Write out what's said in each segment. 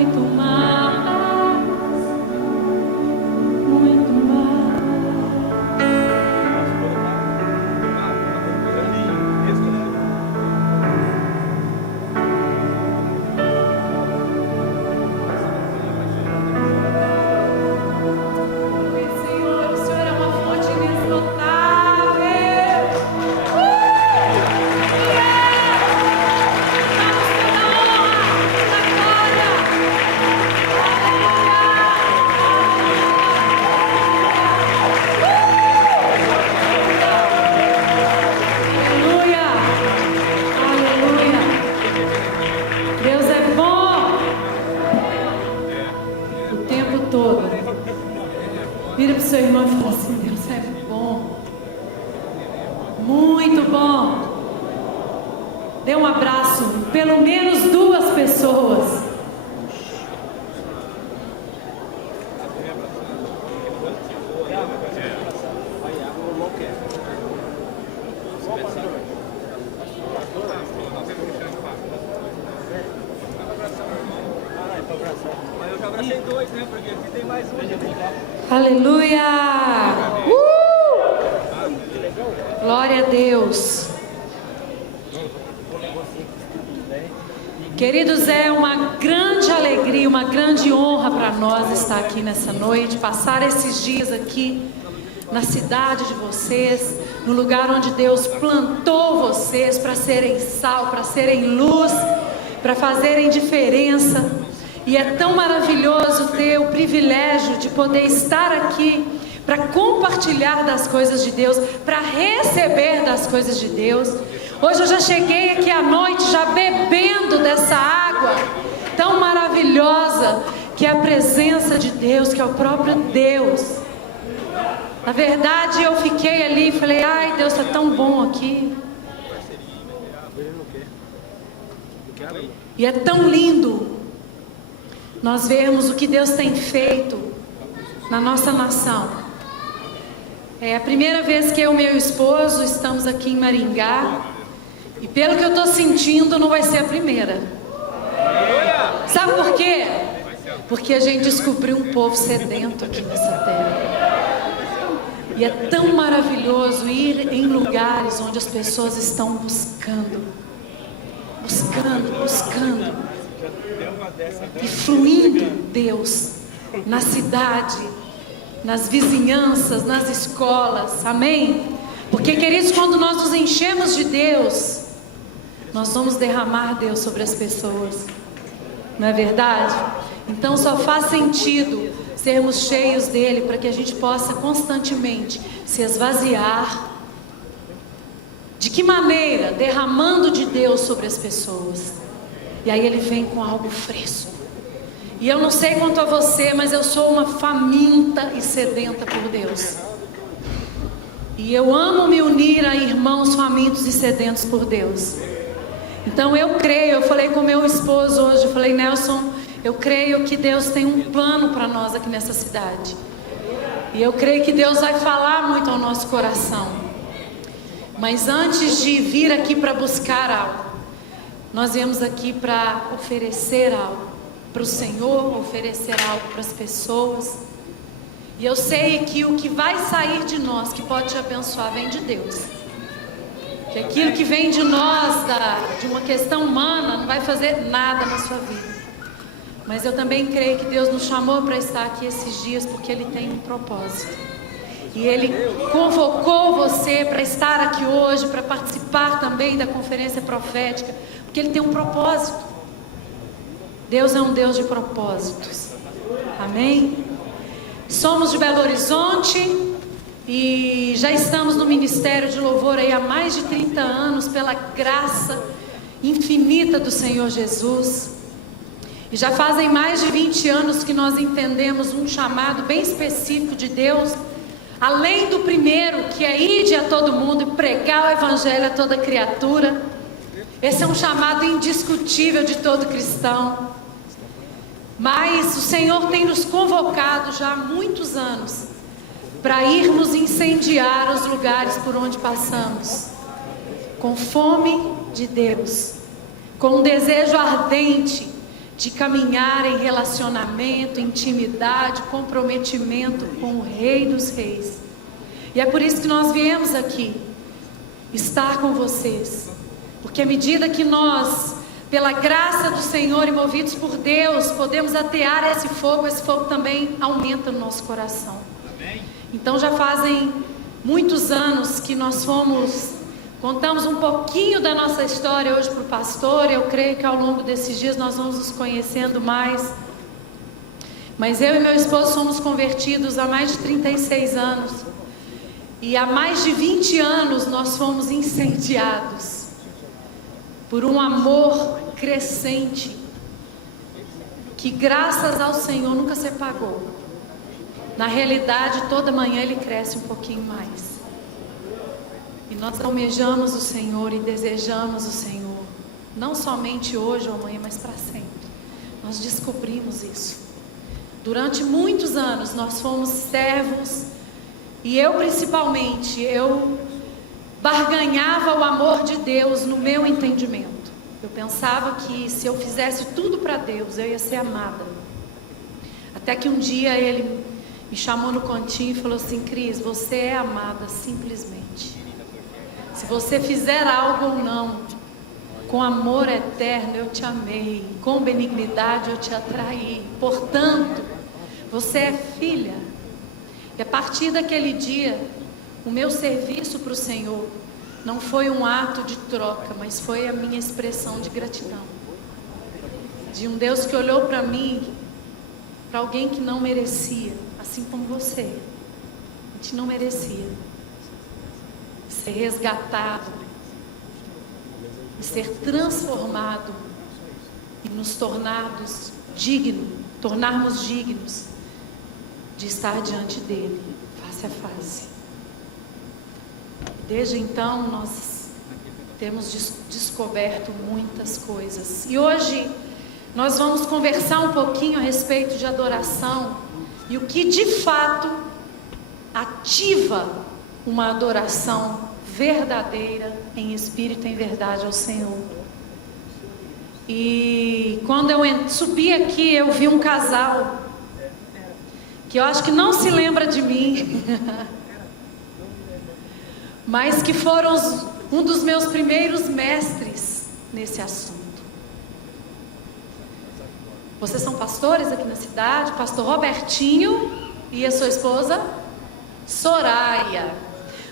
muito mais, muito mais. Senhor, o Senhor é uma fonte inesgotável. Aleluia, aleluia. Deus é bom o tempo todo. Vira para o seu irmão e fala assim: Deus é bom, muito bom. Dê um abraço, pelo menos 2 pessoas. Mas eu já abracei 2, né? Porque aqui tem mais um. Aleluia! Glória a Deus. Queridos, é uma grande alegria, uma grande honra para nós estar aqui nessa noite, passar esses dias aqui na cidade de vocês, no lugar onde Deus plantou vocês para serem sal, para serem luz, para fazerem diferença. E é tão maravilhoso ter o privilégio de poder estar aqui para compartilhar das coisas de Deus, para receber das coisas de Deus. Hoje eu já cheguei aqui à noite já bebendo dessa água tão maravilhosa que é a presença de Deus, que é o próprio Deus. Na verdade eu fiquei ali e falei: ai, Deus está tão bom aqui. E é tão lindo nós vermos o que Deus tem feito na nossa nação. É a primeira vez que eu e meu esposo estamos aqui em Maringá. E pelo que eu estou sentindo, não vai ser a primeira. Sabe por quê? Porque a gente descobriu um povo sedento aqui nessa terra. E é tão maravilhoso ir em lugares onde as pessoas estão buscando. E fluindo Deus na cidade, nas vizinhanças, nas escolas. Amém? Porque, queridos, quando nós nos enchemos de Deus, nós vamos derramar Deus sobre as pessoas. Não é verdade? Então só faz sentido sermos cheios dele para que a gente possa constantemente se esvaziar. De que maneira? Derramando de Deus sobre as pessoas. E aí ele vem com algo fresco. E eu não sei quanto a você, mas eu sou uma faminta e sedenta por Deus. E eu amo me unir a irmãos famintos e sedentos por Deus. Então eu creio, eu falei com meu esposo hoje, eu falei: Nelson, eu creio que Deus tem um plano para nós aqui nessa cidade. E eu creio que Deus vai falar muito ao nosso coração. Mas antes de vir aqui para buscar algo, nós viemos aqui para oferecer algo para o Senhor, oferecer algo para as pessoas. E eu sei que o que vai sair de nós, que pode te abençoar, vem de Deus. Que aquilo que vem de nós, de uma questão humana, não vai fazer nada na sua vida. Mas eu também creio que Deus nos chamou para estar aqui esses dias, porque Ele tem um propósito. E Ele convocou você para estar aqui hoje, para participar também da conferência profética, porque Ele tem um propósito. Deus é um Deus de propósitos. Amém? Somos de Belo Horizonte e já estamos no Ministério de Louvor aí há mais de 30 anos, pela graça infinita do Senhor Jesus. E já fazem mais de 20 anos que nós entendemos um chamado bem específico de Deus, além do primeiro, que é ide a todo mundo e pregar o Evangelho a toda criatura. Esse é um chamado indiscutível de todo cristão. Mas o Senhor tem nos convocado já há muitos anos para irmos incendiar os lugares por onde passamos, com fome de Deus, com um desejo ardente de caminhar em relacionamento, intimidade, comprometimento com o Rei dos Reis. E é por isso que nós viemos aqui, estar com vocês. Porque à medida que nós, pela graça do Senhor e movidos por Deus, podemos atear esse fogo também aumenta no nosso coração. Então já fazem muitos anos que nós contamos um pouquinho da nossa história hoje para o pastor. Eu creio que ao longo desses dias nós vamos nos conhecendo mais. Mas eu e meu esposo somos convertidos há mais de 36 anos. E há mais de 20 anos nós fomos incendiados por um amor crescente, que graças ao Senhor nunca se apagou. Na realidade, toda manhã ele cresce um pouquinho mais. E nós almejamos o Senhor e desejamos o Senhor, não somente hoje ou amanhã, mas para sempre. Nós descobrimos isso. Durante muitos anos nós fomos servos, e eu principalmente, eu barganhava o amor de Deus no meu entendimento. Eu pensava que se eu fizesse tudo para Deus, eu ia ser amada. Até que um dia ele me chamou no cantinho e falou assim: Cris, você é amada simplesmente. Se você fizer algo ou não, com amor eterno eu te amei, com benignidade eu te atraí. Portanto, você é filha. E a partir daquele dia, o meu serviço para o Senhor não foi um ato de troca, mas foi a minha expressão de gratidão. De um Deus que olhou para mim, para alguém que não merecia, assim como você. A gente não merecia ser resgatado, ser transformado e nos tornarmos dignos de estar diante dele, face a face. Desde então nós temos descoberto muitas coisas. E hoje nós vamos conversar um pouquinho a respeito de adoração e o que de fato ativa uma adoração verdadeira, em espírito e em verdade ao Senhor. E quando eu subi aqui, eu vi um casal que eu acho que não se lembra de mim, mas que foram um dos meus primeiros mestres nesse assunto. Vocês são pastores aqui na cidade, pastor Robertinho e a sua esposa Soraya.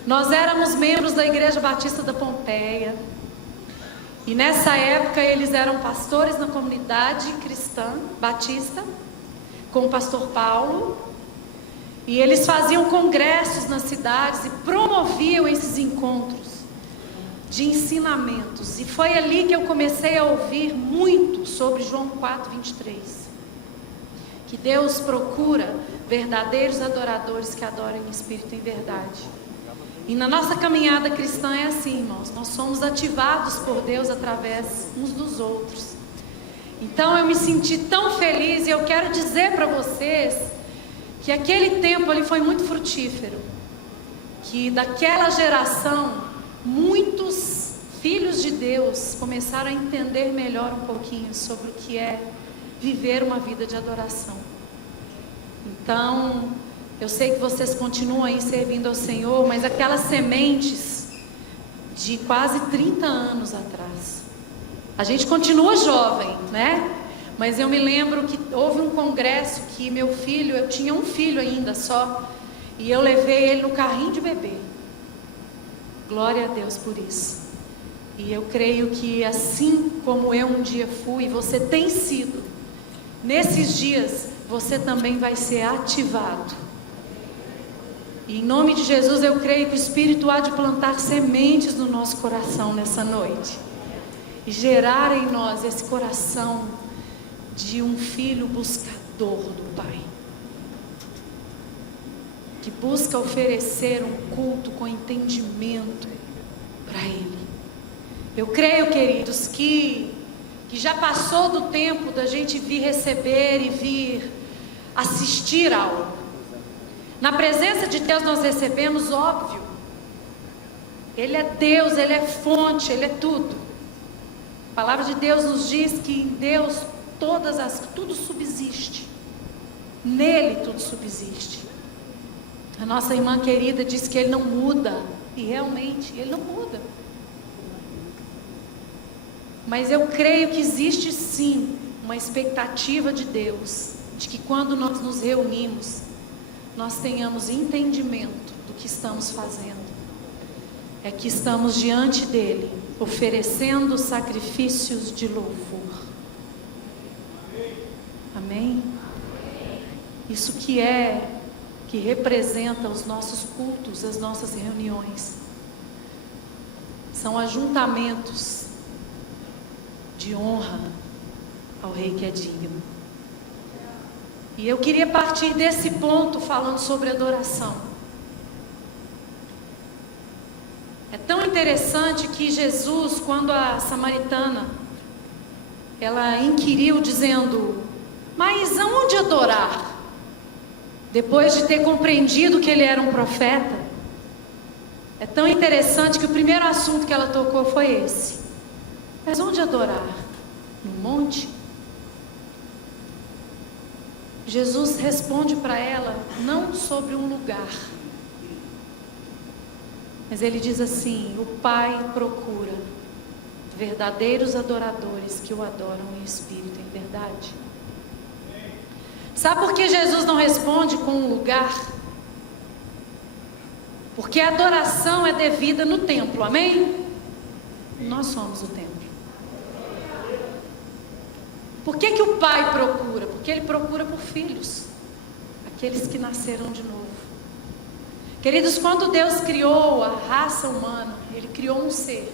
Nós éramos membros da Igreja Batista da Pompeia. E nessa época eles eram pastores na comunidade cristã batista, com o pastor Paulo. E eles faziam congressos nas cidades e promoviam esses encontros de ensinamentos. E foi ali que eu comecei a ouvir muito sobre João 4:23. Que Deus procura verdadeiros adoradores que adoram em espírito e em verdade. E na nossa caminhada cristã é assim, irmãos. Nós somos ativados por Deus através uns dos outros. Então eu me senti tão feliz e eu quero dizer para vocês que aquele tempo ali foi muito frutífero. Que daquela geração, muitos filhos de Deus começaram a entender melhor um pouquinho sobre o que é viver uma vida de adoração. Então, eu sei que vocês continuam aí servindo ao Senhor, mas aquelas sementes de quase 30 anos atrás, a gente continua jovem, né? Mas eu me lembro que houve um congresso que meu filho, eu tinha um filho ainda só, e eu levei ele no carrinho de bebê. Glória a Deus por isso. E eu creio que assim como eu um dia fui, você tem sido, nesses dias você também vai ser ativado. E em nome de Jesus eu creio que o Espírito há de plantar sementes no nosso coração nessa noite. E gerar em nós esse coração de um filho buscador do Pai. Que busca oferecer um culto com entendimento para Ele. Eu creio, queridos, que já passou do tempo da gente vir receber e vir assistir algo. Na presença de Deus nós recebemos, óbvio. Ele é Deus, Ele é fonte, Ele é tudo. A palavra de Deus nos diz que em Deus tudo subsiste. Nele tudo subsiste. A nossa irmã querida disse que ele não muda. E realmente, ele não muda. Mas eu creio que existe sim uma expectativa de Deus, de que quando nós nos reunimos, nós tenhamos entendimento do que estamos fazendo. É que estamos diante dele, oferecendo sacrifícios de louvor. Amém? Isso que representa os nossos cultos, as nossas reuniões. São ajuntamentos de honra ao Rei que é digno. E eu queria partir desse ponto falando sobre adoração. É tão interessante que Jesus, quando a samaritana, ela inquiriu dizendo: mas aonde adorar? Depois de ter compreendido que ele era um profeta, é tão interessante que o primeiro assunto que ela tocou foi esse: mas onde adorar? No monte? Jesus responde para ela não sobre um lugar, mas ele diz assim: o Pai procura verdadeiros adoradores que o adoram em espírito e em verdade. Sabe por que Jesus não responde com um lugar? Porque a adoração é devida no templo, amém? Nós somos o templo. Por que o Pai procura? Porque Ele procura por filhos, aqueles que nasceram de novo. Queridos, quando Deus criou a raça humana, Ele criou um ser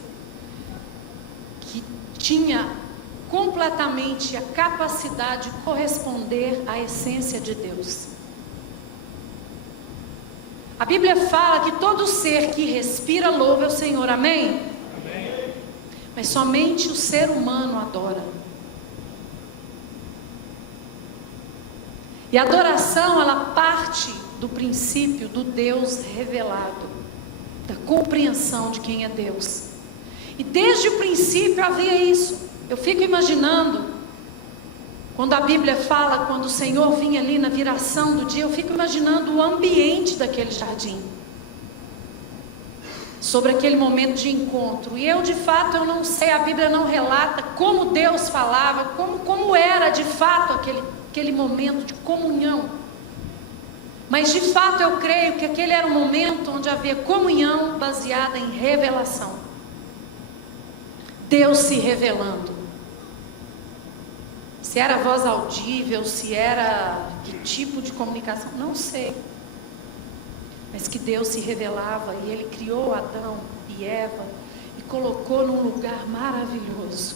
que tinha completamente a capacidade de corresponder à essência de Deus. A Bíblia fala que todo ser que respira louva o Senhor, amém? Amém. Mas somente o ser humano adora. E a adoração, ela parte do princípio do Deus revelado, da compreensão de quem é Deus. E desde o princípio havia isso. Eu fico imaginando, quando a Bíblia fala, quando o Senhor vinha ali na viração do dia, eu fico imaginando o ambiente daquele jardim, sobre aquele momento de encontro. E eu de fato, eu não sei, a Bíblia não relata como Deus falava, como era de fato aquele momento de comunhão. Mas de fato eu creio que aquele era um momento onde havia comunhão baseada em revelação. Deus se revelando. Se era voz audível, se era que tipo de comunicação, não sei. Mas que Deus se revelava e Ele criou Adão e Eva e colocou num lugar maravilhoso,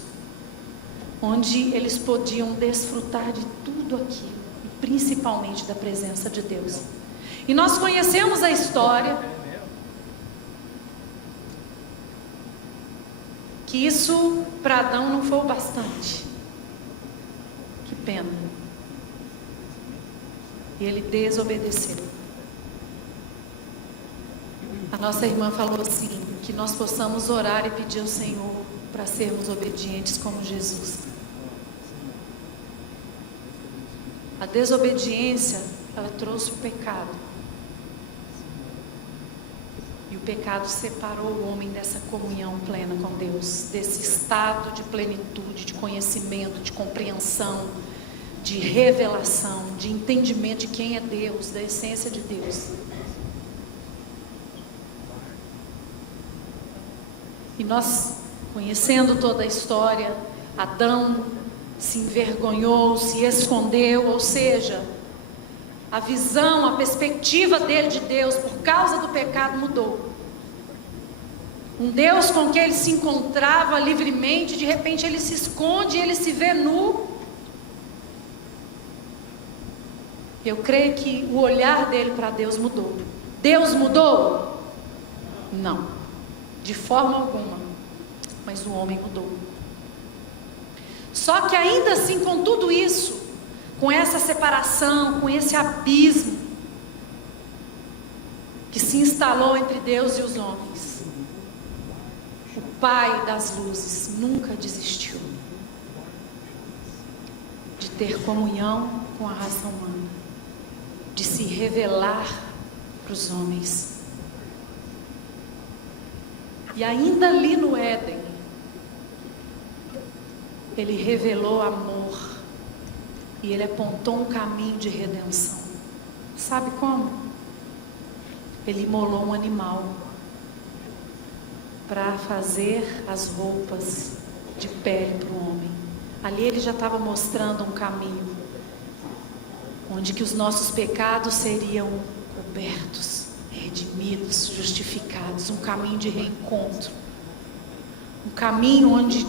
onde eles podiam desfrutar de tudo aquilo, e principalmente da presença de Deus. E nós conhecemos a história, que isso para Adão não foi o bastante. Que pena. E ele desobedeceu. A nossa irmã falou assim, que nós possamos orar e pedir ao Senhor para sermos obedientes como Jesus. A desobediência, ela trouxe o pecado. E o pecado separou o homem dessa comunhão plena com Deus, desse estado de plenitude, de conhecimento, de compreensão, de revelação, de entendimento de quem é Deus, da essência de Deus. E nós, conhecendo toda a história, Adão se envergonhou, se escondeu, ou seja, a visão, a perspectiva dele de Deus, por causa do pecado, mudou. Um Deus com quem ele se encontrava livremente, de repente ele se esconde, ele se vê nu. Eu creio que o olhar dele para Deus mudou. Deus mudou? Não, de forma alguma. Mas o homem mudou. Só que ainda assim, com tudo isso, com essa separação, com esse abismo que se instalou entre Deus e os homens, o Pai das luzes nunca desistiu. ter comunhão com a raça humana, de se revelar para os homens. E ainda ali no Éden, Ele revelou amor e Ele apontou um caminho de redenção. Sabe como? Ele imolou um animal para fazer as roupas de pele para o homem. Ali Ele já estava mostrando um caminho onde que os nossos pecados seriam cobertos, redimidos, justificados, um caminho de reencontro, um caminho onde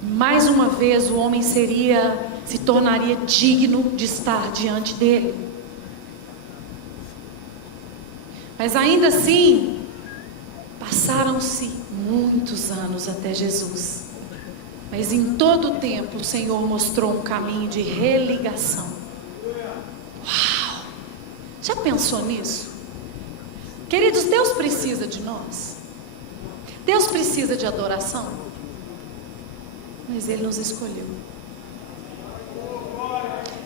mais uma vez o homem se tornaria digno de estar diante dele. Mas ainda assim, passaram-se muitos anos até Jesus. Mas em todo o tempo o Senhor mostrou um caminho de religação. Uau! Já pensou nisso? Queridos, Deus precisa de nós. Deus precisa de adoração. Mas Ele nos escolheu.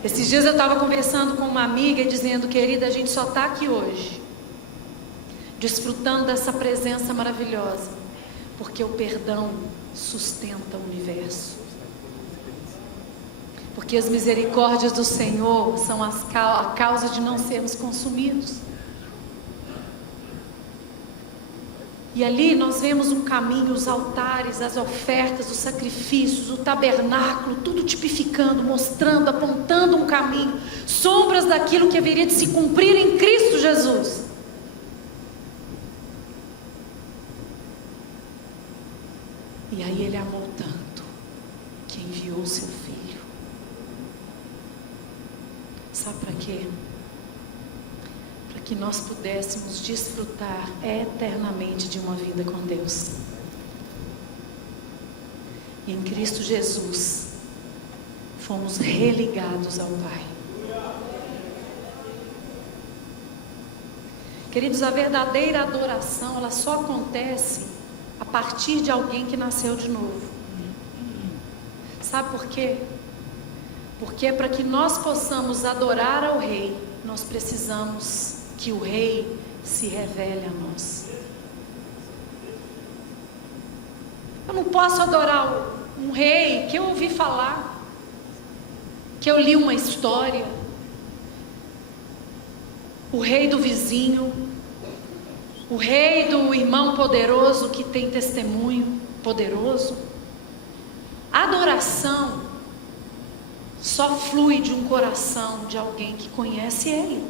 Esses dias eu estava conversando com uma amiga e dizendo: querida, a gente só está aqui hoje desfrutando dessa presença maravilhosa porque o perdão sustenta o universo. Porque as misericórdias do Senhor são a causa de não sermos consumidos. E ali nós vemos um caminho, os altares, as ofertas, os sacrifícios, o tabernáculo, tudo tipificando, mostrando, apontando um caminho, sombras daquilo que haveria de se cumprir em Cristo Jesus. E aí Ele amou tanto que enviou o seu Filho. Sabe para quê? Para que nós pudéssemos desfrutar eternamente de uma vida com Deus. E em Cristo Jesus fomos religados ao Pai. Queridos, a verdadeira adoração, ela só acontece a partir de alguém que nasceu de novo. Sabe por quê? Porque para que nós possamos adorar ao Rei, nós precisamos que o Rei se revele a nós. Eu não posso adorar um rei que eu ouvi falar, que eu li uma história, o rei do vizinho, o rei do irmão poderoso que tem testemunho poderoso. A adoração só flui de um coração de alguém que conhece Ele.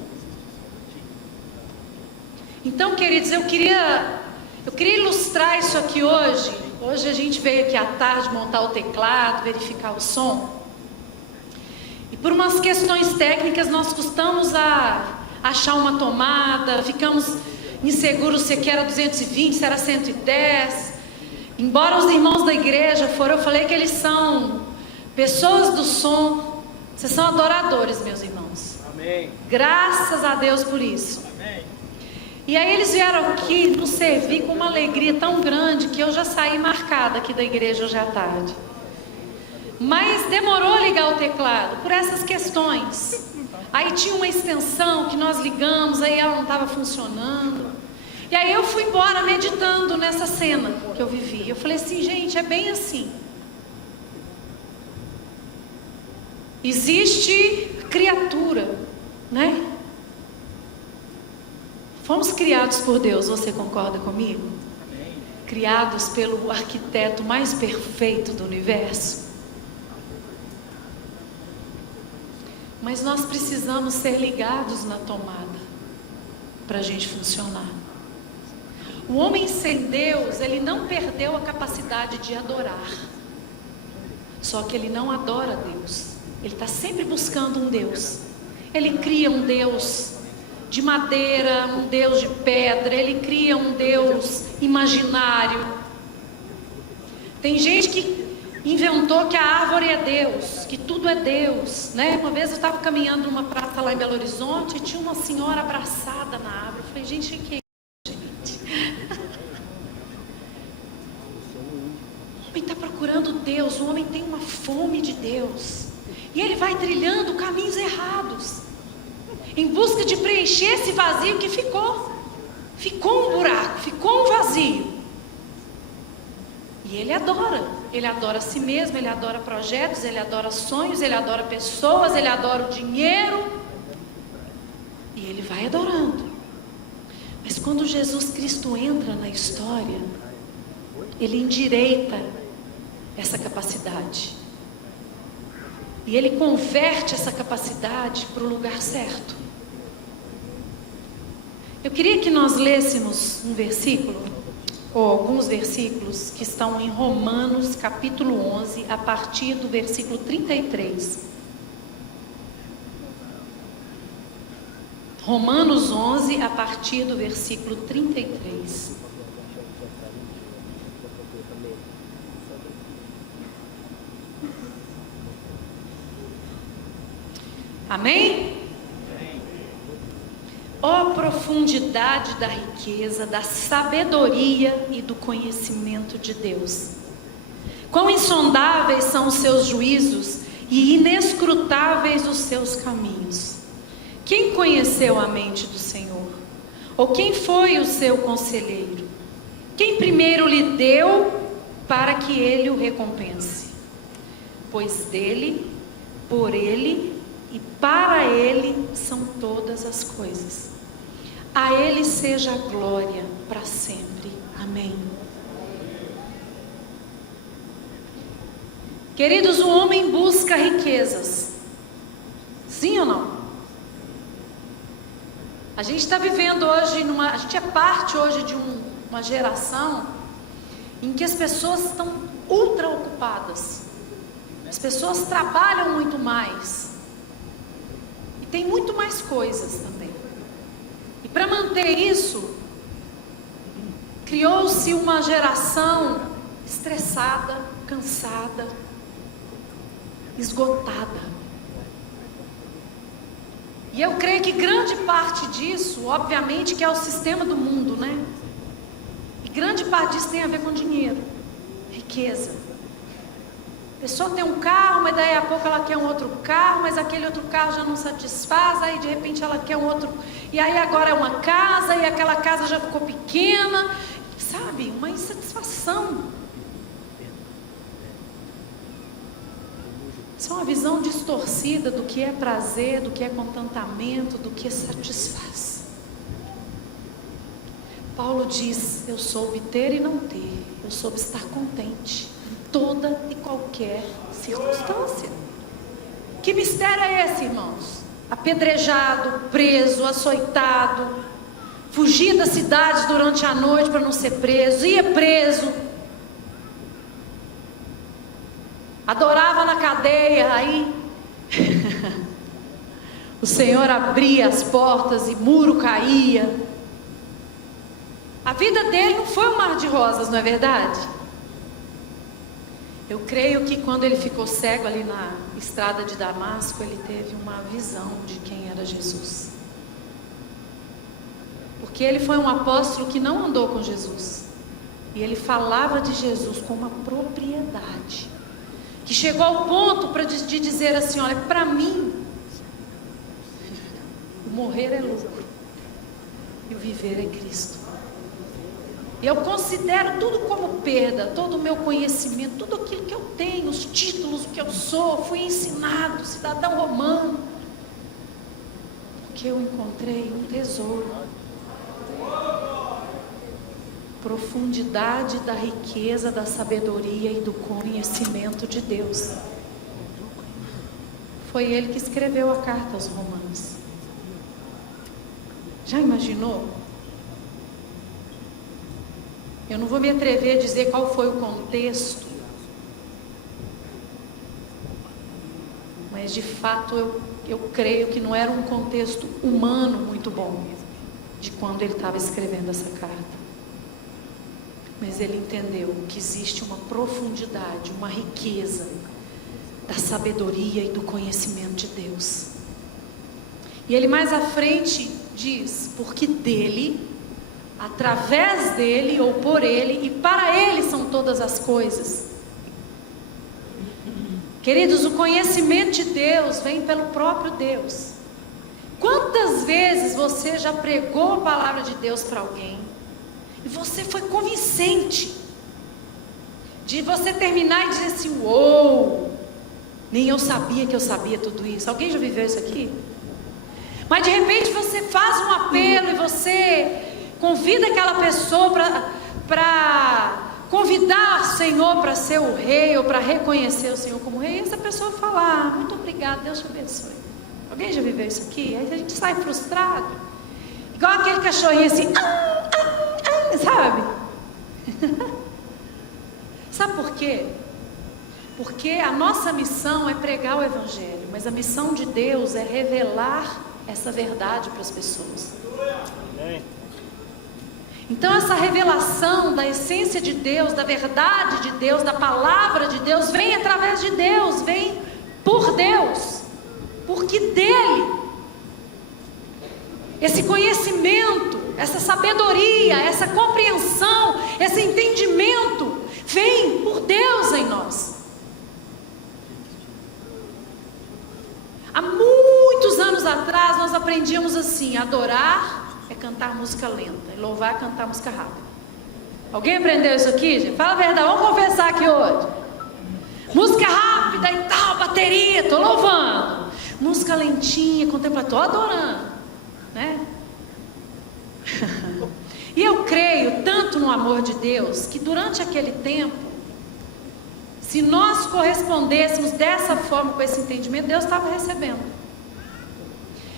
Então, queridos, eu queria ilustrar isso aqui hoje. Hoje a gente veio aqui à tarde montar o teclado, verificar o som. E por umas questões técnicas nós custamos a achar uma tomada, ficamos inseguros se aqui era 220, se era 110. Embora os irmãos da igreja foram, eu falei que eles são pessoas do som. Vocês são adoradores, meus irmãos. Amém. Graças a Deus por isso. Amém. E aí eles vieram aqui nos servir com uma alegria tão grande que eu já saí marcada aqui da igreja hoje à tarde. Mas demorou a ligar o teclado por essas questões. Aí tinha uma extensão que nós ligamos, aí ela não estava funcionando. E aí eu fui embora meditando nessa cena que eu vivi. Eu falei assim, gente, é bem assim. Existe criatura, né? Fomos criados por Deus, você concorda comigo? Amém. Criados pelo arquiteto mais perfeito do universo. Mas nós precisamos ser ligados na tomada para a gente funcionar. O homem sem Deus, ele não perdeu a capacidade de adorar. Só que ele não adora Deus. Ele está sempre buscando um Deus. Ele cria um Deus de madeira, um Deus de pedra. Ele cria um Deus imaginário. Tem gente que inventou que a árvore é Deus, que tudo é Deus, né? Uma vez eu estava caminhando numa praça lá em Belo Horizonte e tinha uma senhora abraçada na árvore. Eu falei, gente, o que é isso, gente? O homem está procurando Deus, o homem tem uma fome de Deus. E ele vai trilhando caminhos errados, em busca de preencher esse vazio que ficou. Ficou um buraco, ficou um vazio. E ele adora a si mesmo, ele adora projetos, ele adora sonhos, ele adora pessoas, ele adora o dinheiro. E ele vai adorando. Mas quando Jesus Cristo entra na história, ele endireita essa capacidade. E ele converte essa capacidade para o lugar certo. Eu queria que nós lêssemos um versículo, ou alguns versículos, que estão em Romanos capítulo 11, a partir do versículo 33. Romanos 11, a partir do versículo 33. Amém? Ó profundidade da riqueza, da sabedoria e do conhecimento de Deus. Quão insondáveis são os seus juízos e inescrutáveis os seus caminhos. Quem conheceu a mente do Senhor? Ou quem foi o seu conselheiro? Quem primeiro lhe deu para que ele o recompense? Pois dele, por ele e para ele são todas as coisas. A ele seja a glória para sempre. Amém. Queridos, o homem busca riquezas. Sim ou não? A gente está vivendo hoje a gente é parte hoje de uma geração em que as pessoas estão ultra ocupadas. As pessoas trabalham muito mais. E tem muito mais coisas também. E para manter isso, criou-se uma geração estressada, cansada, esgotada. E eu creio que grande parte disso, obviamente, que é o sistema do mundo, né? E grande parte disso tem a ver com dinheiro, riqueza. A pessoa tem um carro, mas daí a pouco ela quer um outro carro, mas aquele outro carro já não satisfaz, aí de repente ela quer um outro, e aí agora é uma casa, e aquela casa já ficou pequena, sabe? Uma insatisfação. Isso é uma visão distorcida do que é prazer, do que é contentamento, do que satisfaz. Paulo diz: eu soube ter e não ter, eu soube estar contente em toda e qualquer circunstância. Que mistério é esse, irmãos? Apedrejado, preso, açoitado, fugia das cidades durante a noite para não ser preso, ia preso, adorava na cadeia, aí o Senhor abria as portas e muro caía. A vida dele não foi um mar de rosas, não é verdade? Eu creio que quando ele ficou cego ali na estrada de Damasco, ele teve uma visão de quem era Jesus. Porque ele foi um apóstolo que não andou com Jesus. E ele falava de Jesus com uma propriedade. Que chegou ao ponto de dizer assim: olha, para mim, o morrer é lucro e o viver é Cristo. E eu considero tudo como perda, todo o meu conhecimento, tudo aquilo que eu tenho, os títulos, o que eu sou, fui ensinado, cidadão romano, porque eu encontrei um tesouro. Profundidade da riqueza, da sabedoria e do conhecimento de Deus. Foi ele que escreveu a carta aos Romanos. Já imaginou? Eu não vou me atrever a dizer qual foi o contexto, mas de fato eu creio que não era um contexto humano muito bom de quando ele estava escrevendo essa carta. Mas ele entendeu que existe uma profundidade, uma riqueza da sabedoria e do conhecimento de Deus. E ele mais à frente diz: porque dele, através dele ou por ele e para ele são todas as coisas. Queridos, o conhecimento de Deus vem pelo próprio Deus. Quantas vezes você já pregou a palavra de Deus para alguém e você foi convincente de você terminar e dizer assim: uou, nem eu sabia que eu sabia tudo isso. Alguém já viveu isso aqui? Mas de repente você faz um apelo e você convida aquela pessoa para convidar o Senhor para ser o rei, ou para reconhecer o Senhor como rei, e essa pessoa fala: muito obrigado, Deus te abençoe. Alguém já viveu isso aqui? Aí a gente sai frustrado, igual aquele cachorrinho assim, sabe? Sabe por quê? Porque a nossa missão é pregar o Evangelho, mas a missão de Deus é revelar essa verdade para as pessoas. Então essa revelação da essência de Deus, da verdade de Deus, da palavra de Deus, vem através de Deus, vem por Deus, porque dele, esse conhecimento, essa sabedoria, essa compreensão, esse entendimento, vem por Deus em nós. Há muitos anos atrás nós aprendíamos assim: adorar é cantar música lenta, e louvar é cantar música rápida. Alguém aprendeu isso aqui, gente? Fala a verdade, vamos confessar aqui hoje. Música rápida e tal, bateria, estou louvando. Música lentinha, contemplativa, estou adorando, né? E eu creio tanto no amor de Deus, que durante aquele tempo, se nós correspondêssemos dessa forma, com esse entendimento, Deus estava recebendo.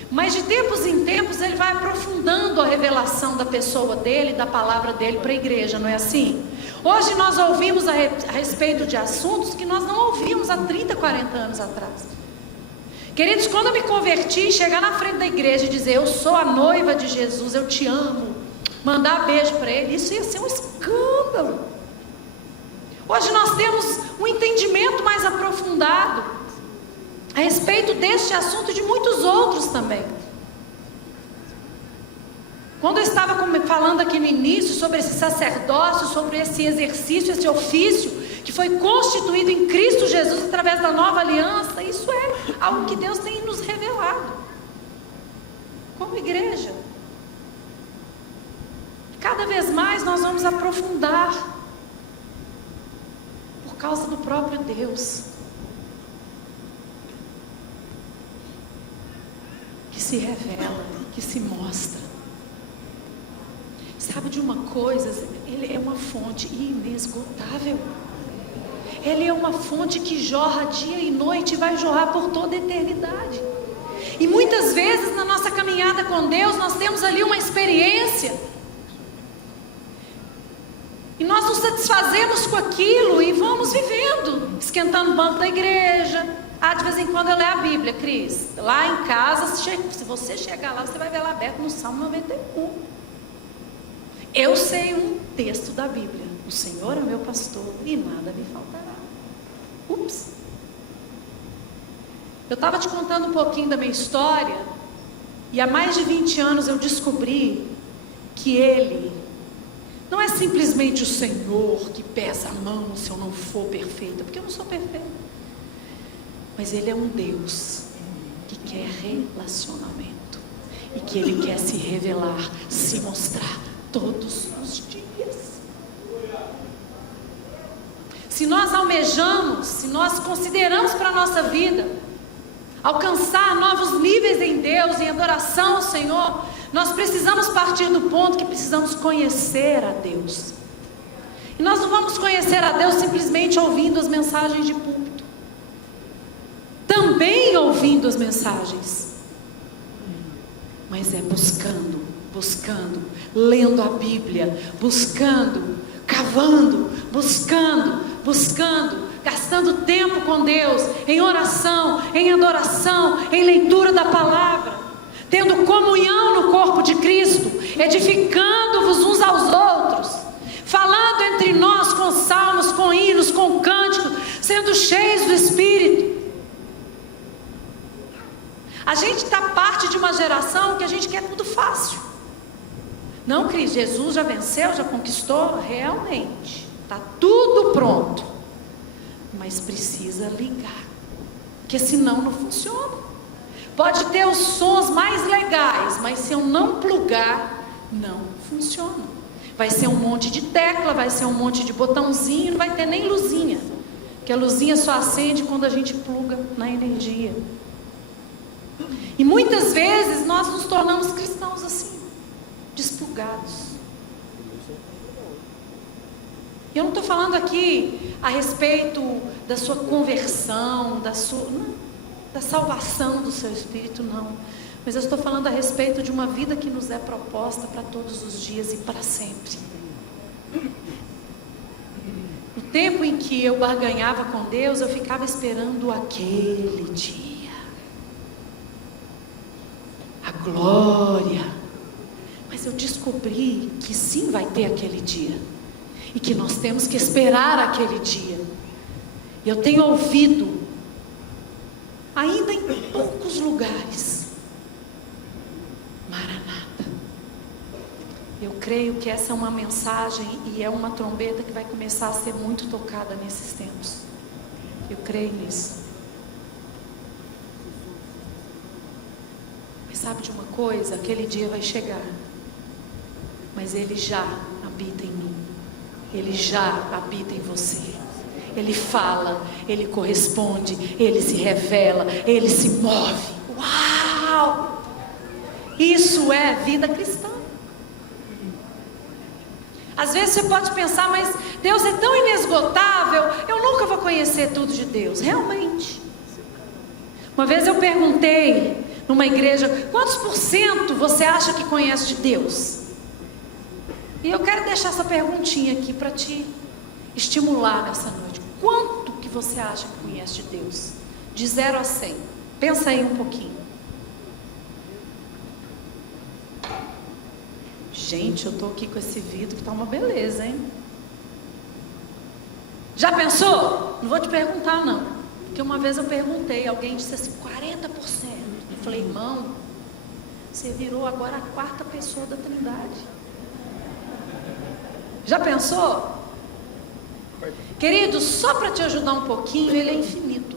Mas de tempos em tempos Ele vai aprofundando a revelação da pessoa dele, da palavra dele para a igreja, não é assim? Hoje nós ouvimos a respeito de assuntos que nós não ouvíamos há 30, 40 anos atrás. Queridos, quando eu me converti, chegar na frente da igreja e dizer: eu sou a noiva de Jesus, eu te amo, mandar beijo para ele, isso ia ser um escândalo. Hoje nós temos um entendimento mais aprofundado a respeito deste assunto e de muitos outros também. Quando eu estava falando aqui no início sobre esse sacerdócio, sobre esse exercício, esse ofício que foi constituído em Cristo Jesus através da nova aliança, isso é algo que Deus tem nos revelado como igreja. Cada vez mais nós vamos aprofundar por causa do próprio Deus, que se revela, que se mostra. Sabe de uma coisa? Ele é uma fonte inesgotável. Ele é uma fonte que jorra dia e noite e vai jorrar por toda a eternidade. E muitas vezes na nossa caminhada com Deus, nós temos ali uma experiência e nós nos satisfazemos com aquilo e vamos vivendo, esquentando o banco da igreja. De vez em quando eu leio a Bíblia, Cris. Lá em casa, se você chegar lá, você vai ver lá aberto no Salmo 91. Eu sei um texto da Bíblia: o Senhor é meu pastor e nada me faltará. Ups. Eu estava te contando um pouquinho da minha história, e há mais de 20 anos eu descobri que Ele não é simplesmente o Senhor que pesa a mão se eu não for perfeita, porque eu não sou perfeita. Mas Ele é um Deus que quer relacionamento e que Ele quer se revelar, se mostrar todos os dias. Se nós almejamos, se nós consideramos para a nossa vida alcançar novos níveis em Deus, em adoração ao Senhor, nós precisamos partir do ponto que precisamos conhecer a Deus. E nós não vamos conhecer a Deus simplesmente ouvindo as mensagens de púlpito, também ouvindo as mensagens, mas é buscando, lendo a Bíblia, buscando, cavando, buscando, gastando tempo com Deus, em oração, em adoração, em leitura da palavra, tendo comunhão no corpo de Cristo, edificando-vos uns aos outros, falando entre nós com salmos, com hinos, com cânticos, sendo cheios do Espírito. A gente está parte de uma geração que a gente quer tudo fácil. Não, Cris, Jesus já venceu, já conquistou, realmente, está tudo pronto, mas precisa ligar. porque senão não funciona. Pode ter os sons mais legais, mas se eu não plugar, não funciona. Vai ser um monte de tecla, vai ser um monte de botãozinho, não vai ter nem luzinha, porque a luzinha só acende quando a gente pluga na energia. E muitas vezes nós nos tornamos cristãos assim, desplugados. Eu não estou falando aqui a respeito da sua conversão, da salvação do seu espírito, não. Mas eu estou falando a respeito de uma vida que nos é proposta para todos os dias e para sempre. No tempo em que eu barganhava com Deus, eu ficava esperando aquele dia, a glória. Mas eu descobri que sim, vai ter aquele dia, e que nós temos que esperar aquele dia. E eu tenho ouvido, ainda em poucos lugares, Maranata. Eu creio que essa é uma mensagem e é uma trombeta que vai começar a ser muito tocada nesses tempos. Eu creio nisso. Mas sabe de uma coisa? Aquele dia vai chegar, mas ele já habita em mim. Ele já habita em você. Ele fala, ele corresponde, ele se revela, ele se move. Uau! Isso é vida cristã. Às vezes você pode pensar, mas Deus é tão inesgotável, eu nunca vou conhecer tudo de Deus. Realmente. Uma vez eu perguntei numa igreja, quantos por cento você acha que conhece de Deus? E eu quero deixar essa perguntinha aqui para te estimular nessa noite. Quanto que você acha que conhece de Deus? De 0 a 100. Pensa aí um pouquinho. Gente, eu estou aqui com esse vidro que está uma beleza, hein? Já pensou? Não vou te perguntar não. Porque uma vez eu perguntei, alguém disse assim, 40%. Eu falei, irmão, você virou agora a 4ª pessoa da Trindade. Já pensou? Querido, só para te ajudar um pouquinho, ele é infinito.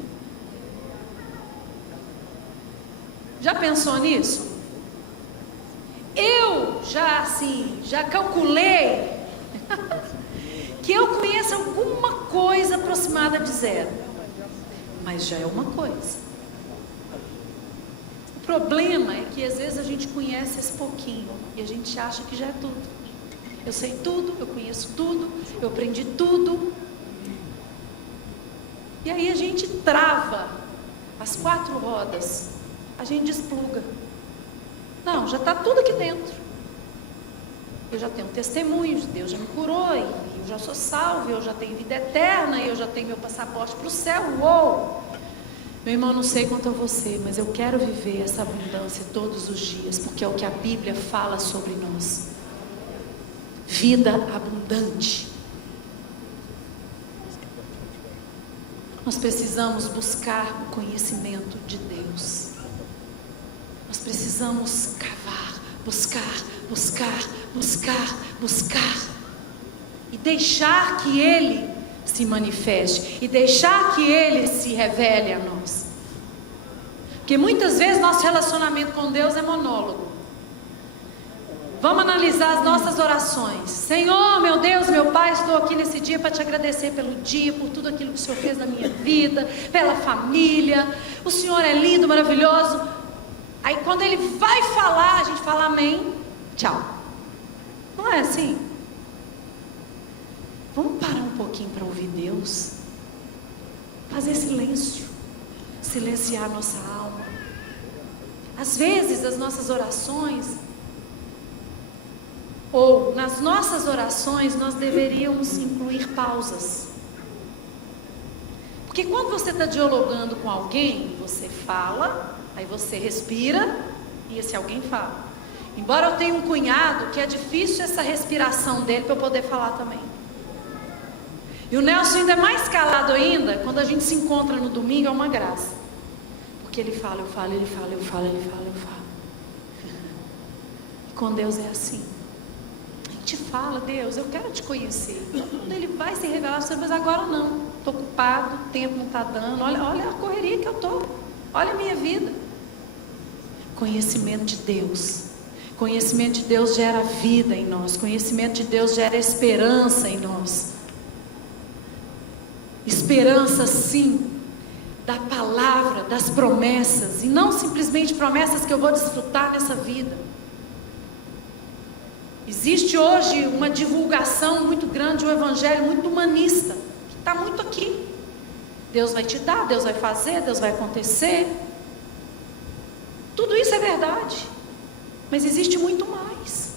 Já pensou nisso? Eu já calculei que eu conheço alguma coisa aproximada de 0. Mas já é uma coisa. O problema é que às vezes a gente conhece esse pouquinho e a gente acha que já é tudo. Eu sei tudo, eu conheço tudo, eu aprendi tudo. E aí a gente trava as 4 rodas, a gente despluga. Não, já está tudo aqui dentro. Eu já tenho testemunhos, Deus já me curou, e eu já sou salvo, eu já tenho vida eterna, eu já tenho meu passaporte para o céu. Uou! Meu irmão, não sei quanto a você, mas eu quero viver essa abundância todos os dias, porque é o que a Bíblia fala sobre nós. Vida abundante. Nós precisamos buscar o conhecimento de Deus. Nós precisamos cavar, buscar. E deixar que Ele se manifeste. E deixar que Ele se revele a nós. Porque muitas vezes nosso relacionamento com Deus é monólogo. Vamos analisar as nossas orações. Senhor, meu Deus, meu Pai, estou aqui nesse dia para te agradecer pelo dia, por tudo aquilo que o Senhor fez na minha vida, pela família. O Senhor é lindo, maravilhoso. Aí quando Ele vai falar, a gente fala amém, tchau. Não é assim? Vamos parar um pouquinho para ouvir Deus. Fazer silêncio. Silenciar nossa alma. Às vezes as nossas orações, ou nas nossas orações, nós deveríamos incluir pausas. Porque quando você está dialogando com alguém, você fala, aí você respira, e esse alguém fala. Embora eu tenha um cunhado que é difícil essa respiração dele para eu poder falar também. E o Nelson ainda é mais calado ainda, quando a gente se encontra no domingo, é uma graça. Porque ele fala, eu falo, ele fala, eu falo, ele fala, eu falo. E com Deus é assim. A gente fala, Deus, eu quero te conhecer. Quando Ele vai se revelar, você mas agora não. estou ocupado, o tempo não está dando, olha a correria que eu estou, olha a minha vida. Conhecimento de Deus. Conhecimento de Deus gera vida em nós. Conhecimento de Deus gera esperança em nós. Esperança, sim, da palavra, das promessas, e não simplesmente promessas que eu vou desfrutar nessa vida. Existe hoje uma divulgação muito grande, um evangelho muito humanista, que está muito aqui. Deus vai te dar, Deus vai fazer, Deus vai acontecer. Tudo isso é verdade, mas existe muito mais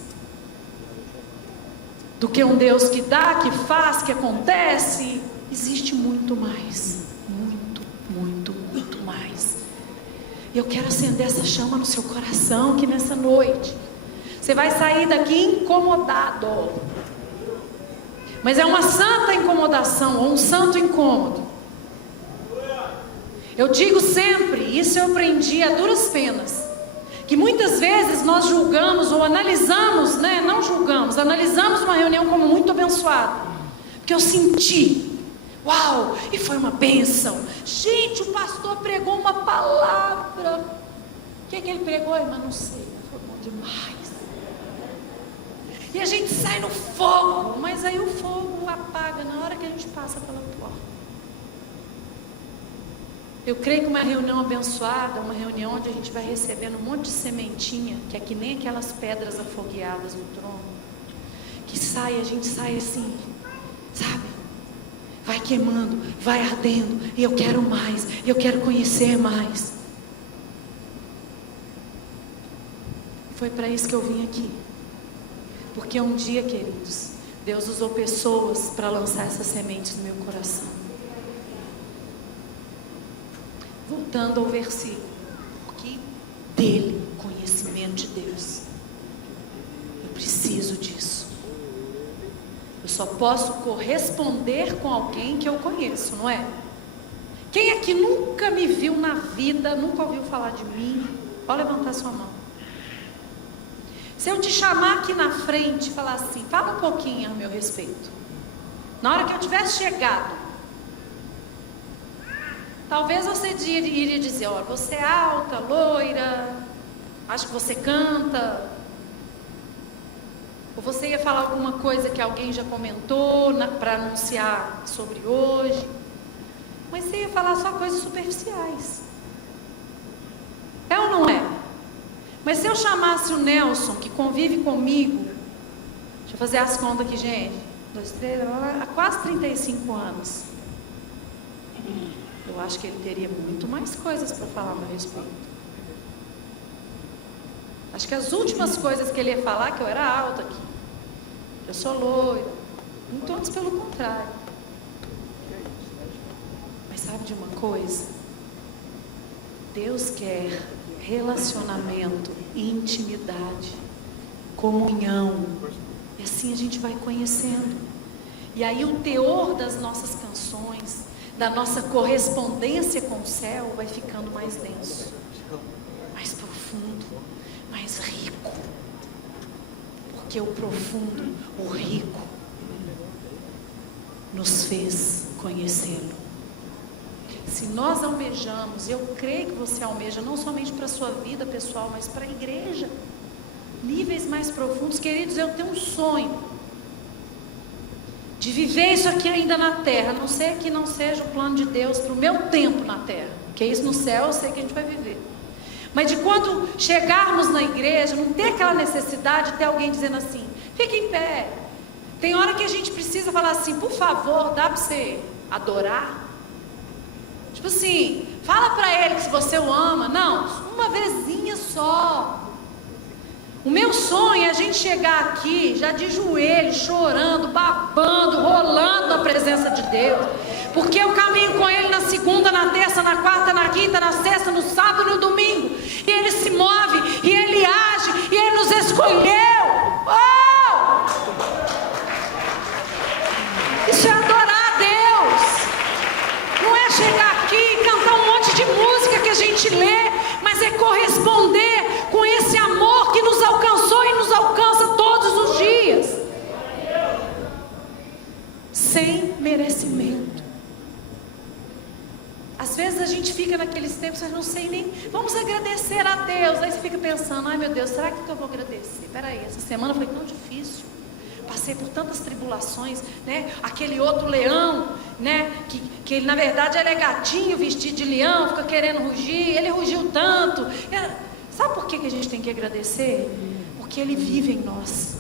do que um Deus que dá, que faz, que acontece. Existe muito mais, muito mais. E eu quero acender essa chama no seu coração, que nessa noite você vai sair daqui incomodado, mas é uma santa incomodação, ou um santo incômodo. Eu digo sempre, isso eu aprendi a duras penas, que muitas vezes nós julgamos ou analisamos, não julgamos, analisamos uma reunião como muito abençoada, porque eu senti, uau, e foi uma bênção. Gente, o pastor pregou uma palavra. O que é que ele pregou, irmã? Não sei, foi bom demais. E a gente sai no fogo, mas aí o fogo apaga na hora que a gente passa pela porta. Eu creio que uma reunião abençoada, uma reunião onde a gente vai recebendo um monte de sementinha, que é que nem aquelas pedras afogueadas no trono, que a gente sai assim, sabe? Vai queimando, vai ardendo, e eu quero mais, eu quero conhecer mais. Foi para isso que eu vim aqui. Porque um dia, queridos, Deus usou pessoas para lançar essas sementes no meu coração. Voltando ao versículo, porque dele, conhecimento de Deus, eu preciso disso. Eu só posso corresponder com alguém que eu conheço, não é? Quem aqui nunca me viu na vida, nunca ouviu falar de mim? Pode levantar sua mão. Se eu te chamar aqui na frente e falar assim, fala um pouquinho a meu respeito, na hora que eu tivesse chegado, talvez você iria dizer, ó, você é alta, loira, acho que você canta. Ou você ia falar alguma coisa que alguém já comentou para anunciar sobre hoje. Mas você ia falar só coisas superficiais. É ou não é? Mas se eu chamasse o Nelson, que convive comigo, deixa eu fazer as contas aqui, gente, 2, 3, há quase 35 anos. Eu acho que ele teria muito mais coisas para falar a meu respeito. Acho que as últimas coisas que ele ia falar, que eu era alta aqui, eu sou loira, muito antes pelo contrário. Mas sabe de uma coisa? Deus quer relacionamento, intimidade, comunhão, e assim a gente vai conhecendo. E aí o teor das nossas canções, da nossa correspondência com o céu, vai ficando mais denso, mais profundo, mais rico. Porque o profundo, o rico, nos fez conhecê-lo. Se nós almejamos, eu creio que você almeja, não somente para a sua vida pessoal, mas para a igreja, níveis mais profundos, queridos, eu tenho um sonho de viver isso aqui ainda na terra, a não ser que não seja o plano de Deus para o meu tempo na terra, porque isso no céu eu sei que a gente vai viver. Mas de quando chegarmos na igreja, não ter aquela necessidade de ter alguém dizendo assim, fica em pé. Tem hora que a gente precisa falar assim, por favor, dá para você adorar? Tipo assim, fala para ele que se você o ama. Não, uma vezinha só. O meu sonho é a gente chegar aqui, já de joelho, chorando, babando, rolando na presença de Deus. Porque eu caminho com Ele na segunda, na terça, na quarta, na quinta, na sexta, no sábado e no domingo. E Ele se move, e Ele age, e Ele nos escolheu. Oh! Isso é adorar a Deus. Não é chegar aqui e cantar um monte de música que a gente lê, mas é corresponder com esse amor que nos alcançou e nos alcança todos os dias. Sem merecimento. você não sei nem, vamos agradecer a Deus. Aí você fica pensando, ai meu Deus, será que eu vou agradecer? Peraí, essa semana foi tão difícil, passei por tantas tribulações, né? Aquele outro leão, né? Que ele na verdade ele é gatinho vestido de leão, fica querendo rugir, ele rugiu tanto. Sabe por que a gente tem que agradecer? Porque ele vive em nós.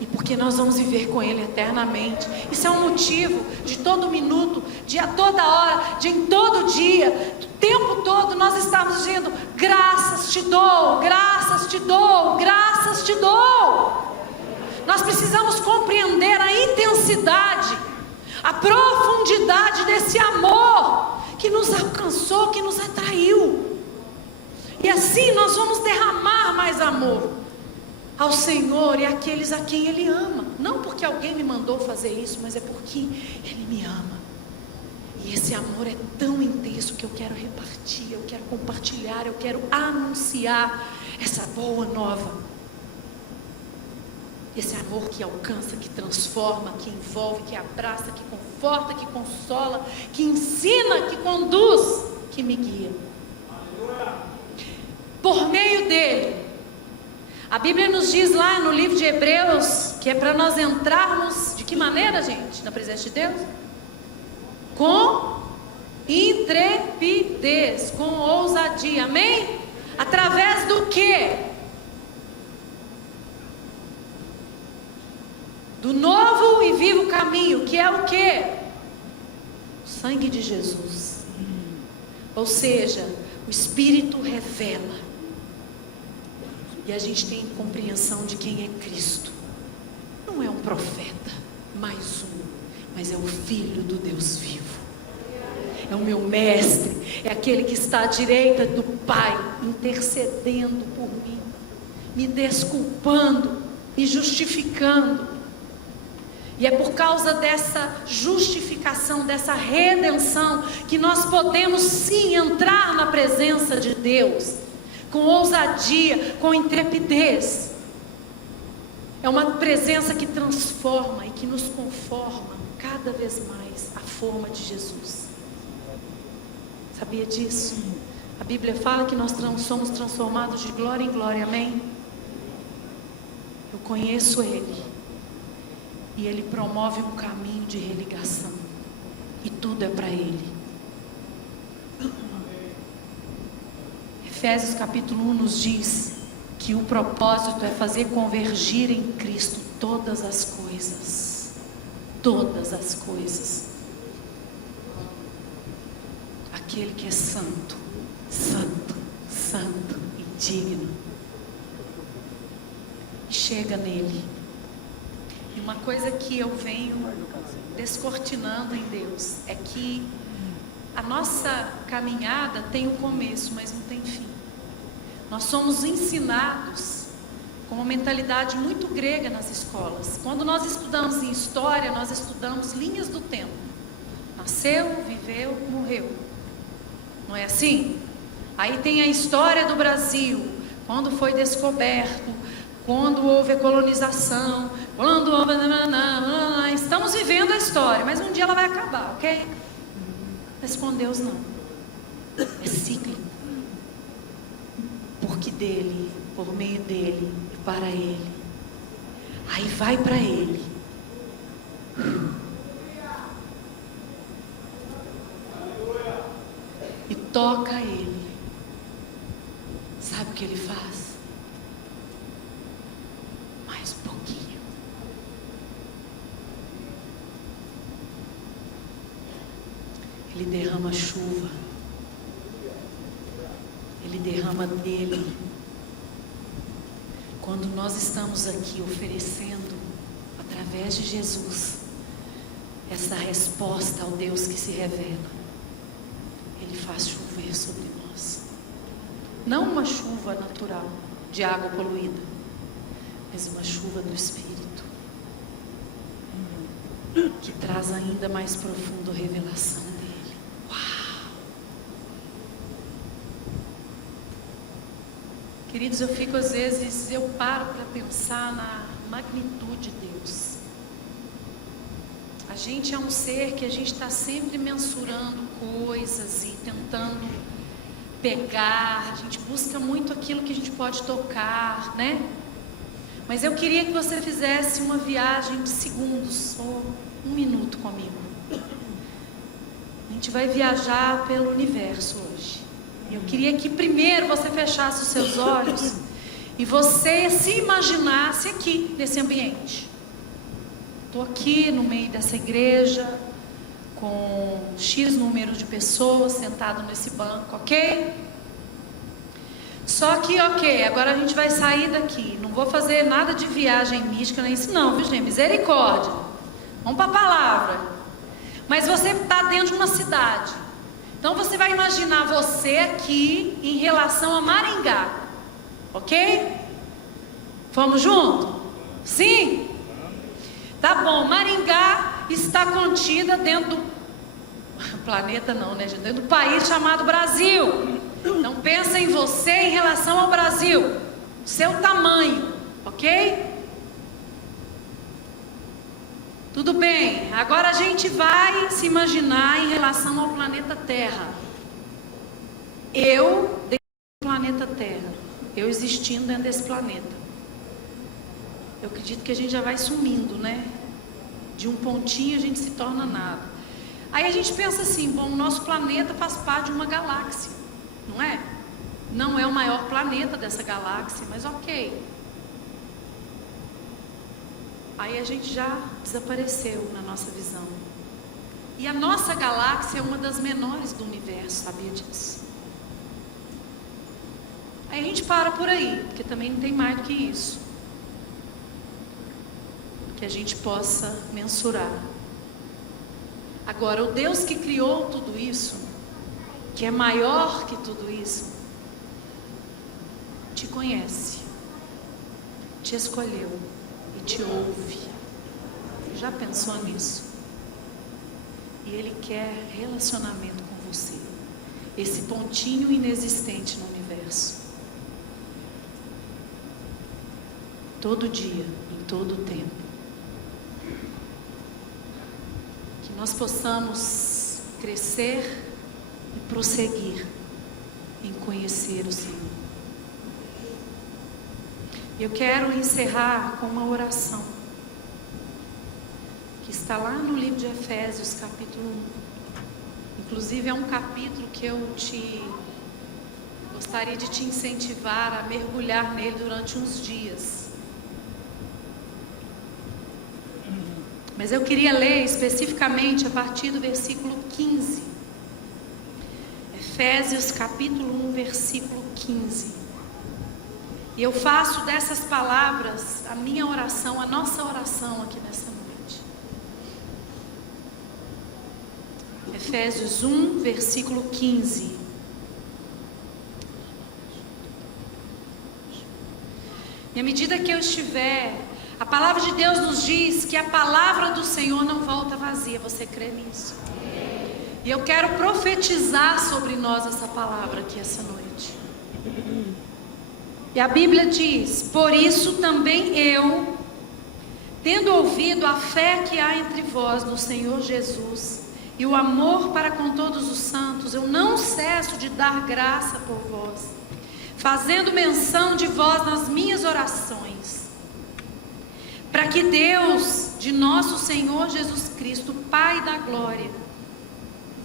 E porque nós vamos viver com ele eternamente. Isso é um motivo de todo minuto, de a toda hora, de em todo dia, o tempo todo nós estamos dizendo: graças te dou, graças te dou, graças te dou. Nós precisamos compreender a intensidade, a profundidade desse amor que nos alcançou, que nos atraiu. E assim nós vamos derramar mais amor ao Senhor e àqueles a quem Ele ama. Não porque alguém me mandou fazer isso, mas é porque Ele me ama. E esse amor é tão intenso que eu quero repartir, eu quero compartilhar, eu quero anunciar essa boa nova. Esse amor que alcança, que transforma, que envolve, que abraça, que conforta, que consola, que ensina, que conduz, que me guia. Por meio dele. A Bíblia nos diz lá no livro de Hebreus que é para nós entrarmos de que maneira, gente? Na presença de Deus? Com intrepidez, com ousadia, amém? Através do quê? Do novo e vivo caminho, que é o quê? O sangue de Jesus. Ou seja, o Espírito revela. E a gente tem compreensão de quem é Cristo. Não é um profeta, mais um, mas é o Filho do Deus vivo. É o meu mestre, é aquele que está à direita do Pai, intercedendo por mim, me desculpando, me justificando. E é por causa dessa justificação, dessa redenção, que nós podemos sim entrar na presença de Deus, com ousadia, com intrepidez. É uma presença que transforma e que nos conforma cada vez mais à forma de Jesus. Sabia disso? A Bíblia fala que nós somos transformados de glória em glória, amém? Eu conheço Ele. E Ele promove um caminho de religação. E tudo é para Ele. Efésios capítulo 1 nos diz que o propósito é fazer convergir em Cristo todas as coisas. Todas as coisas. Aquele que é santo, santo, santo e digno. Chega nele. E uma coisa que eu venho descortinando em Deus é que a nossa caminhada tem um começo, mas não tem fim. Nós somos ensinados com uma mentalidade muito grega nas escolas. Quando nós estudamos em história, nós estudamos linhas do tempo. Nasceu, viveu, morreu. Não é assim? Aí tem a história do Brasil, quando foi descoberto, quando houve a colonização, quando houve... Estamos vivendo a história, mas um dia ela vai acabar, ok? Mas com Deus não. É cíclico. Porque dele, por meio dele e para ele. Aí vai para ele. E toca ele. Sabe o que ele faz? Mais um pouquinho. Ele derrama chuva. Ele derrama dele. Quando nós estamos aqui oferecendo, através de Jesus, essa resposta ao Deus que se revela, Ele faz chover sobre nós. Não uma chuva natural, de água poluída, mas uma chuva do Espírito, que traz ainda mais profunda revelação dele. Uau! Queridos, eu fico às vezes, eu paro para pensar na magnitude de Deus. A gente é um ser que a gente está sempre mensurando coisas e tentando pegar, a gente busca muito aquilo que a gente pode tocar, né? Mas eu queria que você fizesse uma viagem de segundos, ou 1 minuto comigo. A gente vai viajar pelo universo hoje. Eu queria que primeiro você fechasse os seus olhos e você se imaginasse aqui, nesse ambiente. Estou aqui no meio dessa igreja, com X número de pessoas sentado nesse banco, ok? Só que, ok, agora a gente vai sair daqui. Não vou fazer nada de viagem mística, nem isso não, viu gente? Misericórdia. Vamos para a palavra. Mas você está dentro de uma cidade. Então você vai imaginar você aqui em relação a Maringá. Ok? Vamos junto? Sim? Tá bom, Maringá está contida dentro do planeta não, né, gente? Dentro do país chamado Brasil. Então pensa em você em relação ao Brasil, seu tamanho, ok? Tudo bem, agora a gente vai se imaginar em relação ao planeta Terra. Eu dentro do planeta Terra, eu existindo dentro desse planeta. Eu acredito que a gente já vai sumindo, né? De um pontinho a gente se torna nada. Aí a gente pensa assim, bom, o nosso planeta faz parte de uma galáxia, não é? Não é o maior planeta dessa galáxia, mas ok. Aí a gente já desapareceu na nossa visão. E a nossa galáxia é uma das menores do universo, sabia disso? Aí a gente para por aí, porque também não tem mais do que isso que a gente possa mensurar. Agora, o Deus que criou tudo isso, que é maior que tudo isso, te conhece, te escolheu e te ouve. Já pensou nisso? E Ele quer relacionamento com você, esse pontinho inexistente no universo. Todo dia, em todo tempo. Que nós possamos crescer e prosseguir em conhecer o Senhor. Eu quero encerrar com uma oração que está lá no livro de Efésios, capítulo 1. Inclusive é um capítulo que eu gostaria de te incentivar a mergulhar nele durante uns dias. Mas eu queria ler especificamente a partir do versículo 15. Efésios capítulo 1, versículo 15. E eu faço dessas palavras a minha oração, a nossa oração aqui nessa noite. Efésios 1, versículo 15. E à medida que eu estiver, a palavra de Deus nos diz que a palavra do Senhor não volta vazia. Você crê nisso? E eu quero profetizar sobre nós essa palavra aqui essa noite. E a Bíblia diz: por isso também eu, tendo ouvido a fé que há entre vós no Senhor Jesus e o amor para com todos os santos, eu não cesso de dar graça por vós, fazendo menção de vós nas minhas orações, para que Deus de nosso Senhor Jesus Cristo, Pai da glória,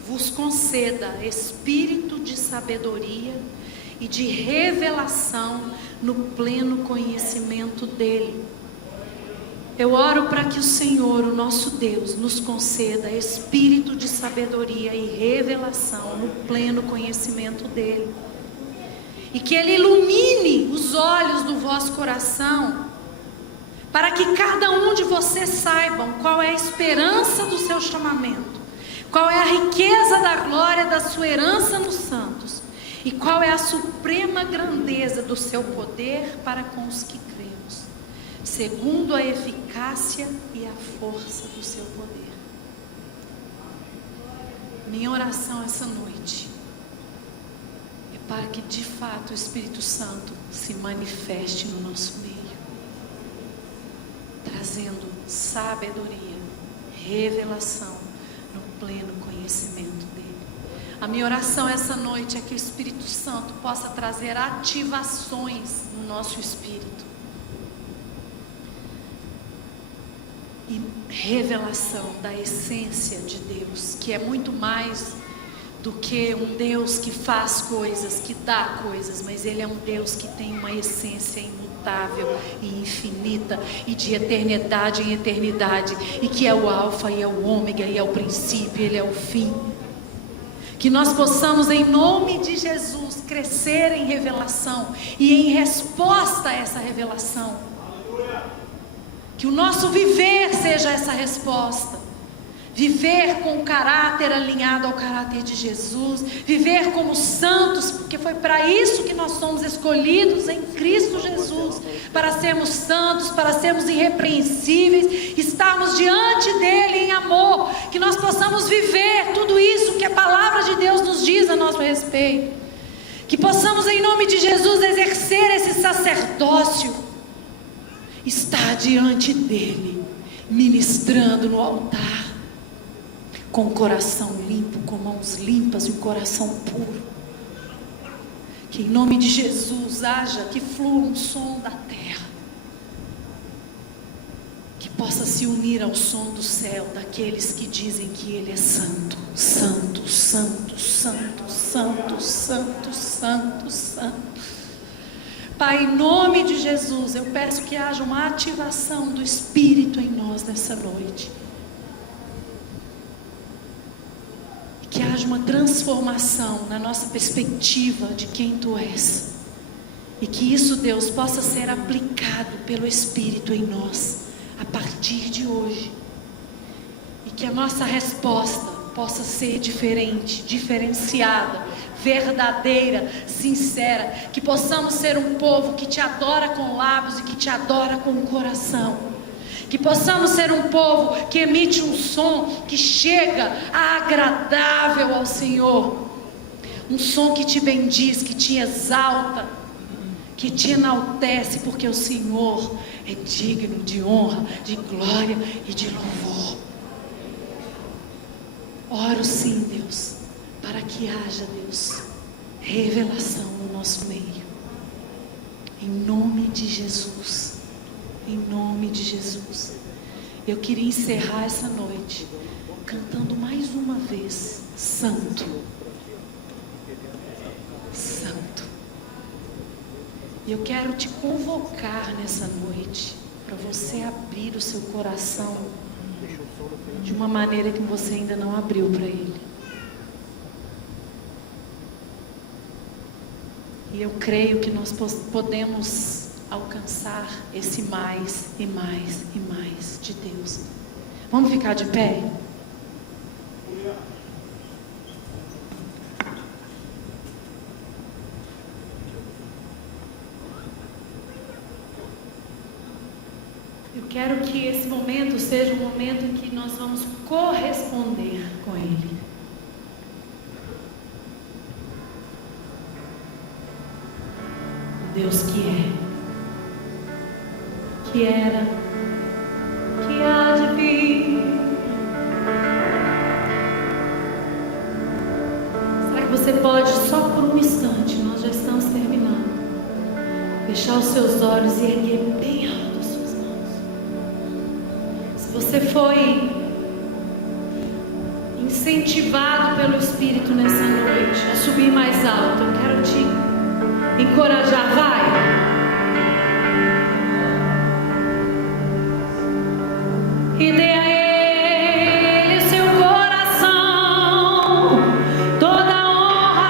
vos conceda espírito de sabedoria e de revelação no pleno conhecimento dele. Eu oro para que o Senhor, o nosso Deus, nos conceda espírito de sabedoria e revelação no pleno conhecimento dele, e que ele ilumine os olhos do vosso coração, para que cada um de vocês saibam qual é a esperança do seu chamamento, qual é a riqueza da glória da sua herança nos santos, e qual é a suprema grandeza do seu poder para com os que cremos, segundo a eficácia e a força do seu poder. Minha oração essa noite é para que de fato o Espírito Santo se manifeste no nosso meio, trazendo sabedoria, revelação no pleno conhecimento dele. A minha oração essa noite é que o Espírito Santo possa trazer ativações no nosso espírito e revelação da essência de Deus, que é muito mais do que um Deus que faz coisas, que dá coisas, mas Ele é um Deus que tem uma essência imutável e infinita, e de eternidade em eternidade, e que é o alfa e é o ômega, e é o princípio, Ele é o fim. Que nós possamos, em nome de Jesus, crescer em revelação e em resposta a essa revelação. Que o nosso viver seja essa resposta. Viver com o caráter alinhado ao caráter de Jesus. Viver como santos, porque foi para isso que nós somos escolhidos em Cristo Jesus. Para sermos santos, para sermos irrepreensíveis, estarmos diante dEle em amor. Que nós possamos viver tudo isso que a palavra de Deus nos diz a nosso respeito. Que possamos, em nome de Jesus, exercer esse sacerdócio. Estar diante dEle, ministrando no altar. Com o coração limpo, com mãos limpas e o coração puro. Que em nome de Jesus haja, que flua um som da terra. Que possa se unir ao som do céu daqueles que dizem que Ele é santo. Santo, santo, santo, santo, santo, santo, santo. Pai, em nome de Jesus, eu peço que haja uma ativação do Espírito em nós nessa noite. Que haja uma transformação na nossa perspectiva de quem Tu és. E que isso, Deus, possa ser aplicado pelo Espírito em nós, a partir de hoje. E que a nossa resposta possa ser diferente, diferenciada, verdadeira, sincera. Que possamos ser um povo que Te adora com lábios e que Te adora com o coração. Que possamos ser um povo que emite um som que chega agradável ao Senhor. Um som que Te bendiz, que Te exalta, que Te enaltece, porque o Senhor é digno de honra, de glória e de louvor. Oro sim, Deus, para que haja, Deus, revelação no nosso meio. Em nome de Jesus. Em nome de Jesus. Eu queria encerrar essa noite cantando mais uma vez: Santo, Santo. E eu quero te convocar nessa noite para você abrir o seu coração de uma maneira que você ainda não abriu para Ele. E eu creio que nós podemos alcançar esse mais e mais e mais de Deus. Vamos ficar de pé? Eu quero que esse momento seja um momento em que nós vamos corresponder com Ele. Deus que é, que era, que há de vir. Será que você pode, só por um instante, nós já estamos terminando, fechar os seus olhos e erguer bem alto as suas mãos? Se você foi incentivado pelo Espírito nessa noite a subir mais alto, eu quero te encorajar, vai. E dê a Ele seu coração, toda a honra.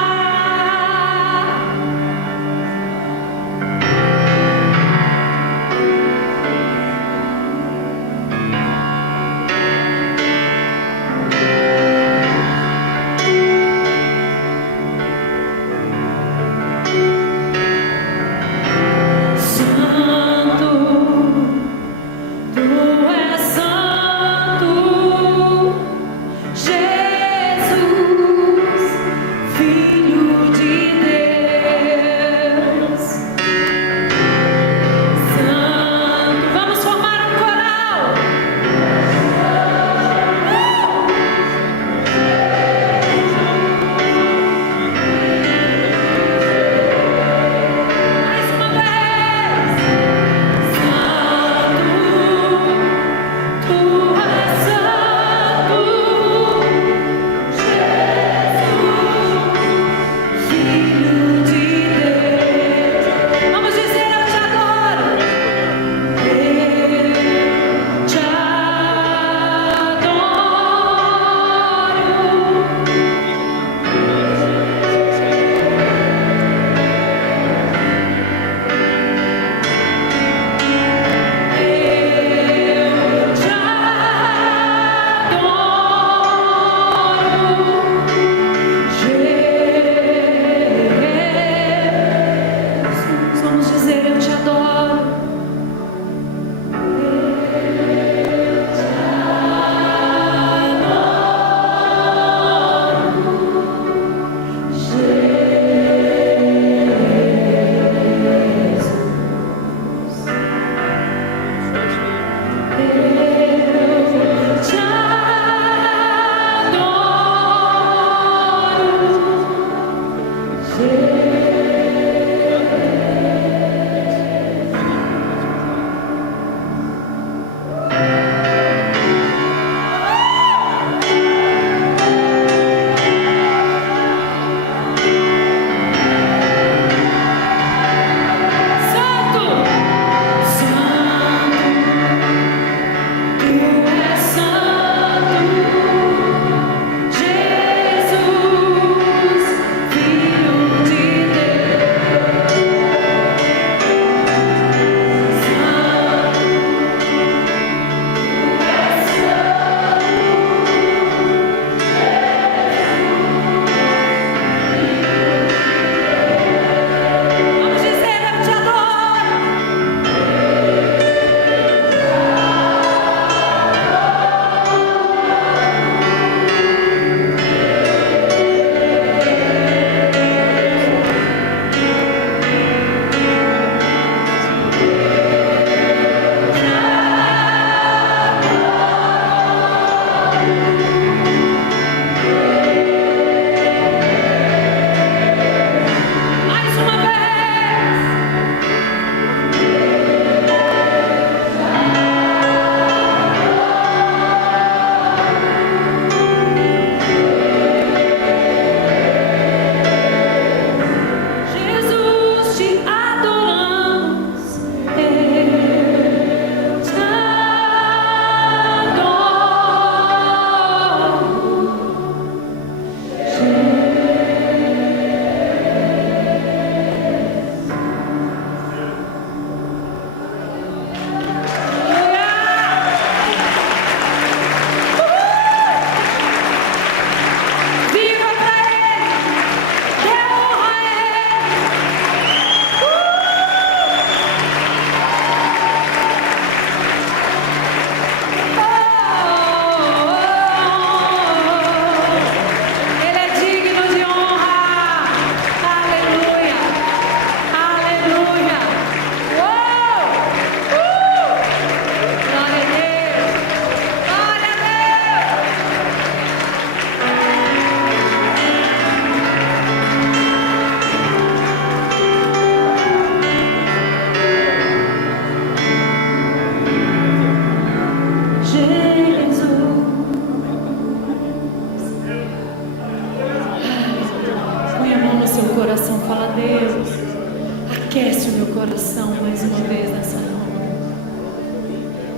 mais uma vez nessa noite.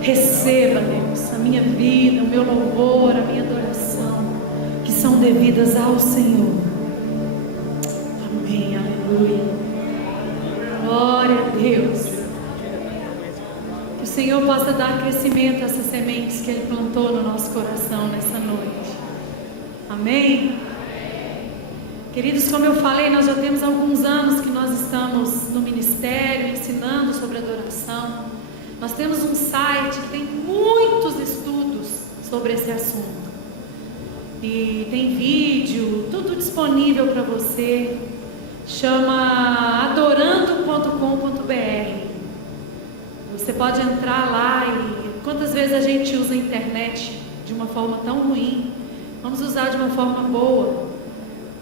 Receba, Deus, a minha vida, o meu louvor, a minha adoração, que são devidas ao Senhor. Amém, aleluia. Glória a Deus. Que o Senhor possa dar crescimento a essas sementes que Ele plantou no nosso coração nessa noite. Amém. Queridos, como eu falei, nós já temos alguns anos que nós estamos no ministério ensinando sobre adoração. Nós temos um site que tem muitos estudos sobre esse assunto. E tem vídeo, tudo disponível para você. Chama adorando.com.br. Você pode entrar lá e quantas vezes a gente usa a internet de uma forma tão ruim? Vamos usar de uma forma boa.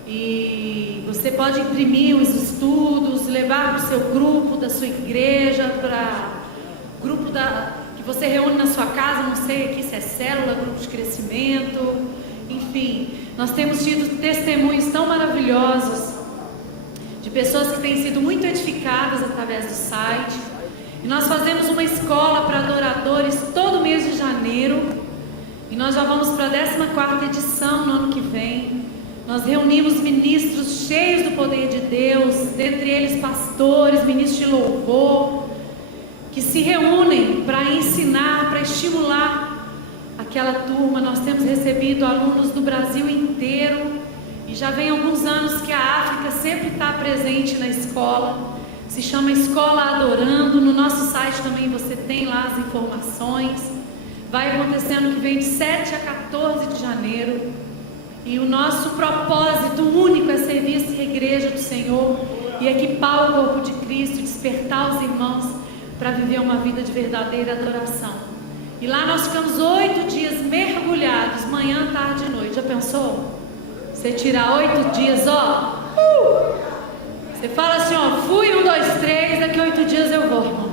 E você pode imprimir os estudos, levar para o seu grupo da sua igreja, para o grupo que você reúne na sua casa, não sei aqui se é célula, grupo de crescimento, enfim. Nós temos tido testemunhos tão maravilhosos de pessoas que têm sido muito edificadas através do site. E nós fazemos uma escola para adoradores todo mês de janeiro. E nós já vamos para a 14ª edição no ano que vem. Nós reunimos ministros cheios do poder de Deus, dentre eles pastores, ministros de louvor, que se reúnem para ensinar, para estimular aquela turma. Nós temos recebido alunos do Brasil inteiro, e já vem alguns anos que a África sempre está presente na escola. Se chama Escola Adorando. No nosso site também você tem lá as informações. Vai acontecer ano que vem de 7 a 14 de janeiro. E o nosso propósito único é servir a igreja do Senhor e equipar o corpo de Cristo, despertar os irmãos para viver uma vida de verdadeira adoração. E lá nós ficamos 8 dias mergulhados, manhã, tarde e noite. Já pensou? Você tirar 8 dias, ó. Você fala assim, ó, fui 1, 2, 3, daqui 8 dias eu vou, irmão.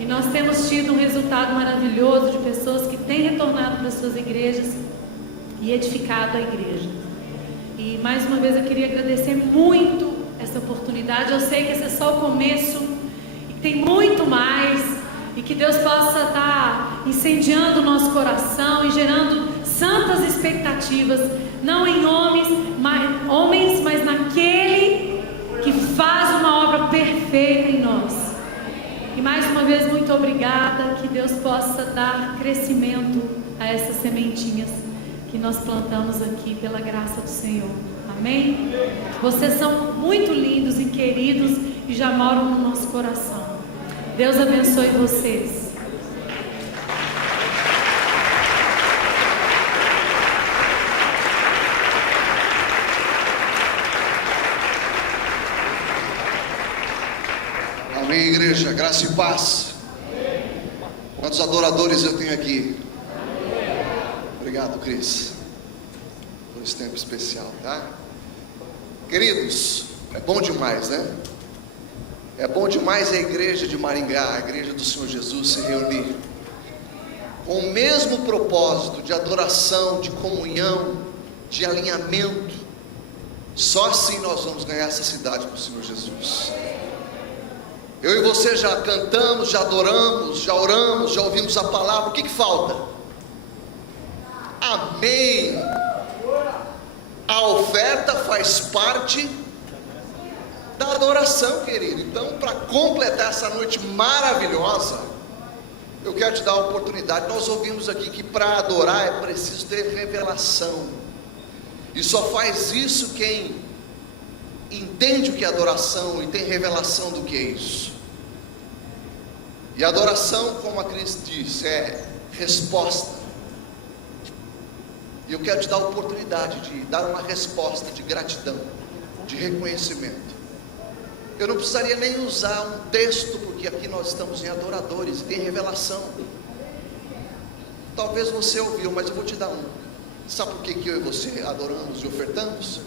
E nós temos tido um resultado maravilhoso de pessoas que têm retornado para suas igrejas e edificado a igreja. E mais uma vez eu queria agradecer muito essa oportunidade. Eu sei que esse é só o começo e que tem muito mais, e que Deus possa estar incendiando o nosso coração e gerando santas expectativas, não em homens, mas naquele que faz uma obra perfeita em nós. E mais uma vez, muito obrigada. Que Deus possa dar crescimento a essas sementinhas que nós plantamos aqui pela graça do Senhor. Amém? Vocês são muito lindos e queridos e já moram no nosso coração. Deus abençoe vocês. Amém, igreja, graça e paz. Quantos adoradores eu tenho aqui? Obrigado, Cris, por esse tempo especial, tá? Queridos, é bom demais, né? É bom demais a igreja de Maringá, a igreja do Senhor Jesus, se reunir com o mesmo propósito de adoração, de comunhão, de alinhamento. Só assim nós vamos ganhar essa cidade para o Senhor Jesus. Eu e você já cantamos, já adoramos, já oramos, já ouvimos a palavra. O que falta? Amém. A oferta faz parte da adoração, querido. Então, para completar essa noite maravilhosa, eu quero te dar a oportunidade. Nós ouvimos aqui que para adorar é preciso ter revelação, e só faz isso quem entende o que é adoração e tem revelação do que é isso. E a adoração, como a Cris disse, é resposta. E eu quero te dar a oportunidade de dar uma resposta de gratidão, de reconhecimento. Eu não precisaria nem usar um texto, porque aqui nós estamos em adoradores e tem revelação. Talvez você ouviu, mas eu vou te dar um. Sabe por que eu e você adoramos e ofertamos?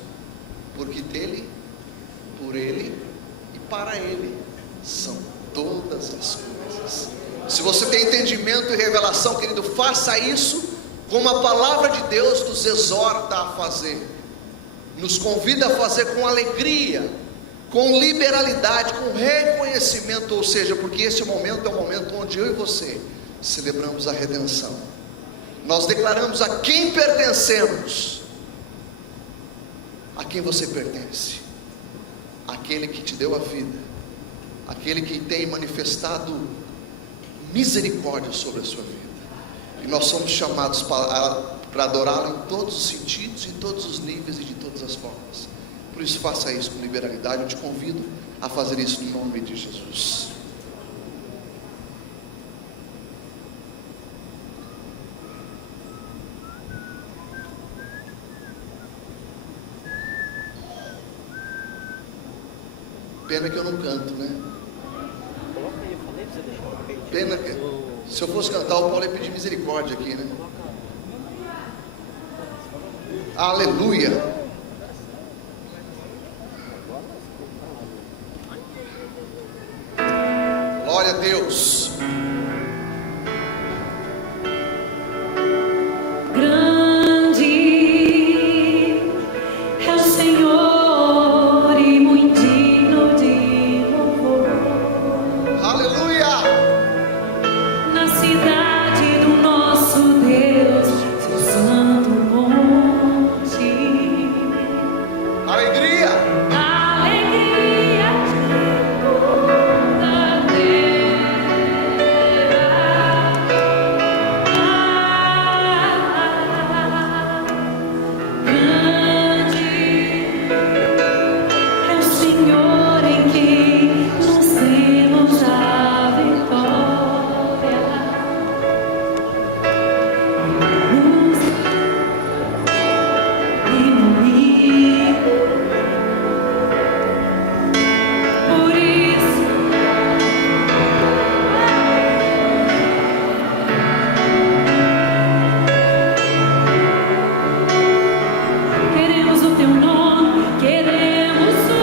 Porque dele, por ele e para ele são todas as coisas. Se você tem entendimento e revelação, querido, faça isso como a palavra de Deus nos exorta a fazer, nos convida a fazer com alegria, com liberalidade, com reconhecimento, ou seja, porque esse momento é o momento onde eu e você celebramos a redenção. Nós declaramos a quem pertencemos, a quem você pertence, aquele que te deu a vida, aquele que tem manifestado misericórdia sobre a sua vida, e nós somos chamados para adorá-lo em todos os sentidos, em todos os níveis e de todas as formas. Por isso faça isso com liberalidade. Eu te convido a fazer isso no nome de Jesus. Pena que eu não canto, né? Pena que se eu fosse cantar, o Paulo ia pedir misericórdia aqui, né? Aleluia. Glória a Deus. Grande é o Senhor e muito digno de louvor. Aleluia. Na cidade do nosso Deus, seu santo monte. Alegria. Alegria de toda a grande é o Senhor em quem nós temos a vitória. Luz inimigo. Por isso queremos o teu nome, queremos o teu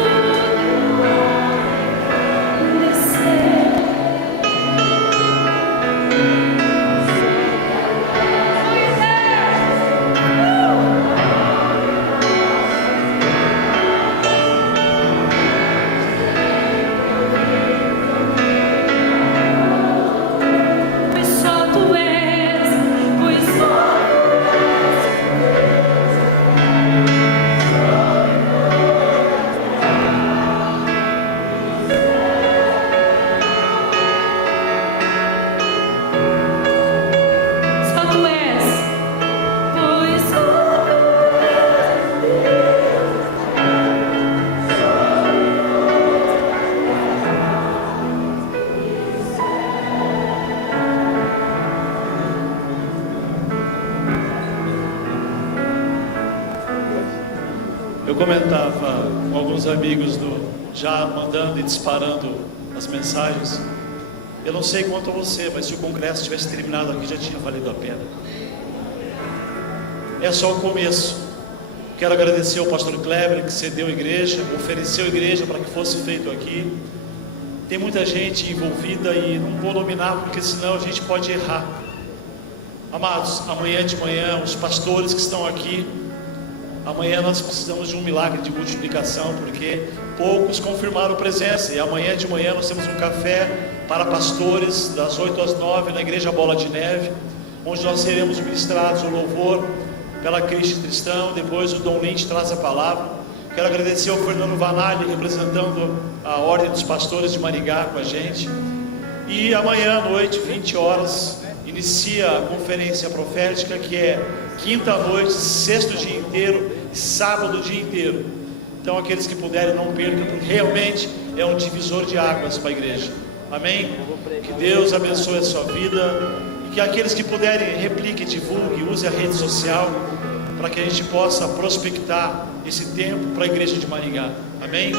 nome descer. Pois só tu és, pois só tu és, pois só Eu comentava com alguns amigos já mandando e disparando as mensagens. Eu não sei quanto a você, mas se o congresso tivesse terminado aqui já tinha valido a pena. É só o começo. Quero agradecer ao pastor Kleber que cedeu a igreja, ofereceu a igreja para que fosse feito aqui. Tem muita gente envolvida e não vou nominar porque senão a gente pode errar. Amados, amanhã de manhã os pastores que estão aqui, amanhã nós precisamos de um milagre de multiplicação, porque poucos confirmaram presença. E amanhã de manhã nós temos um café para pastores, das 8 às 9, na Igreja Bola de Neve, onde nós seremos ministrados o louvor pela Cristo Cristão. Depois o Dom Lynch traz a palavra. Quero agradecer ao Fernando Vanali, representando a Ordem dos Pastores de Maringá com a gente. E amanhã à noite, 20 horas, inicia a conferência profética, que é quinta à noite, sexto dia inteiro e sábado o dia inteiro. Então aqueles que puderem não percam, porque realmente é um divisor de águas para a igreja. Amém? Que Deus abençoe a sua vida e que aqueles que puderem repliquem, divulguem, use a rede social para que a gente possa prospectar esse tempo para a igreja de Maringá. Amém?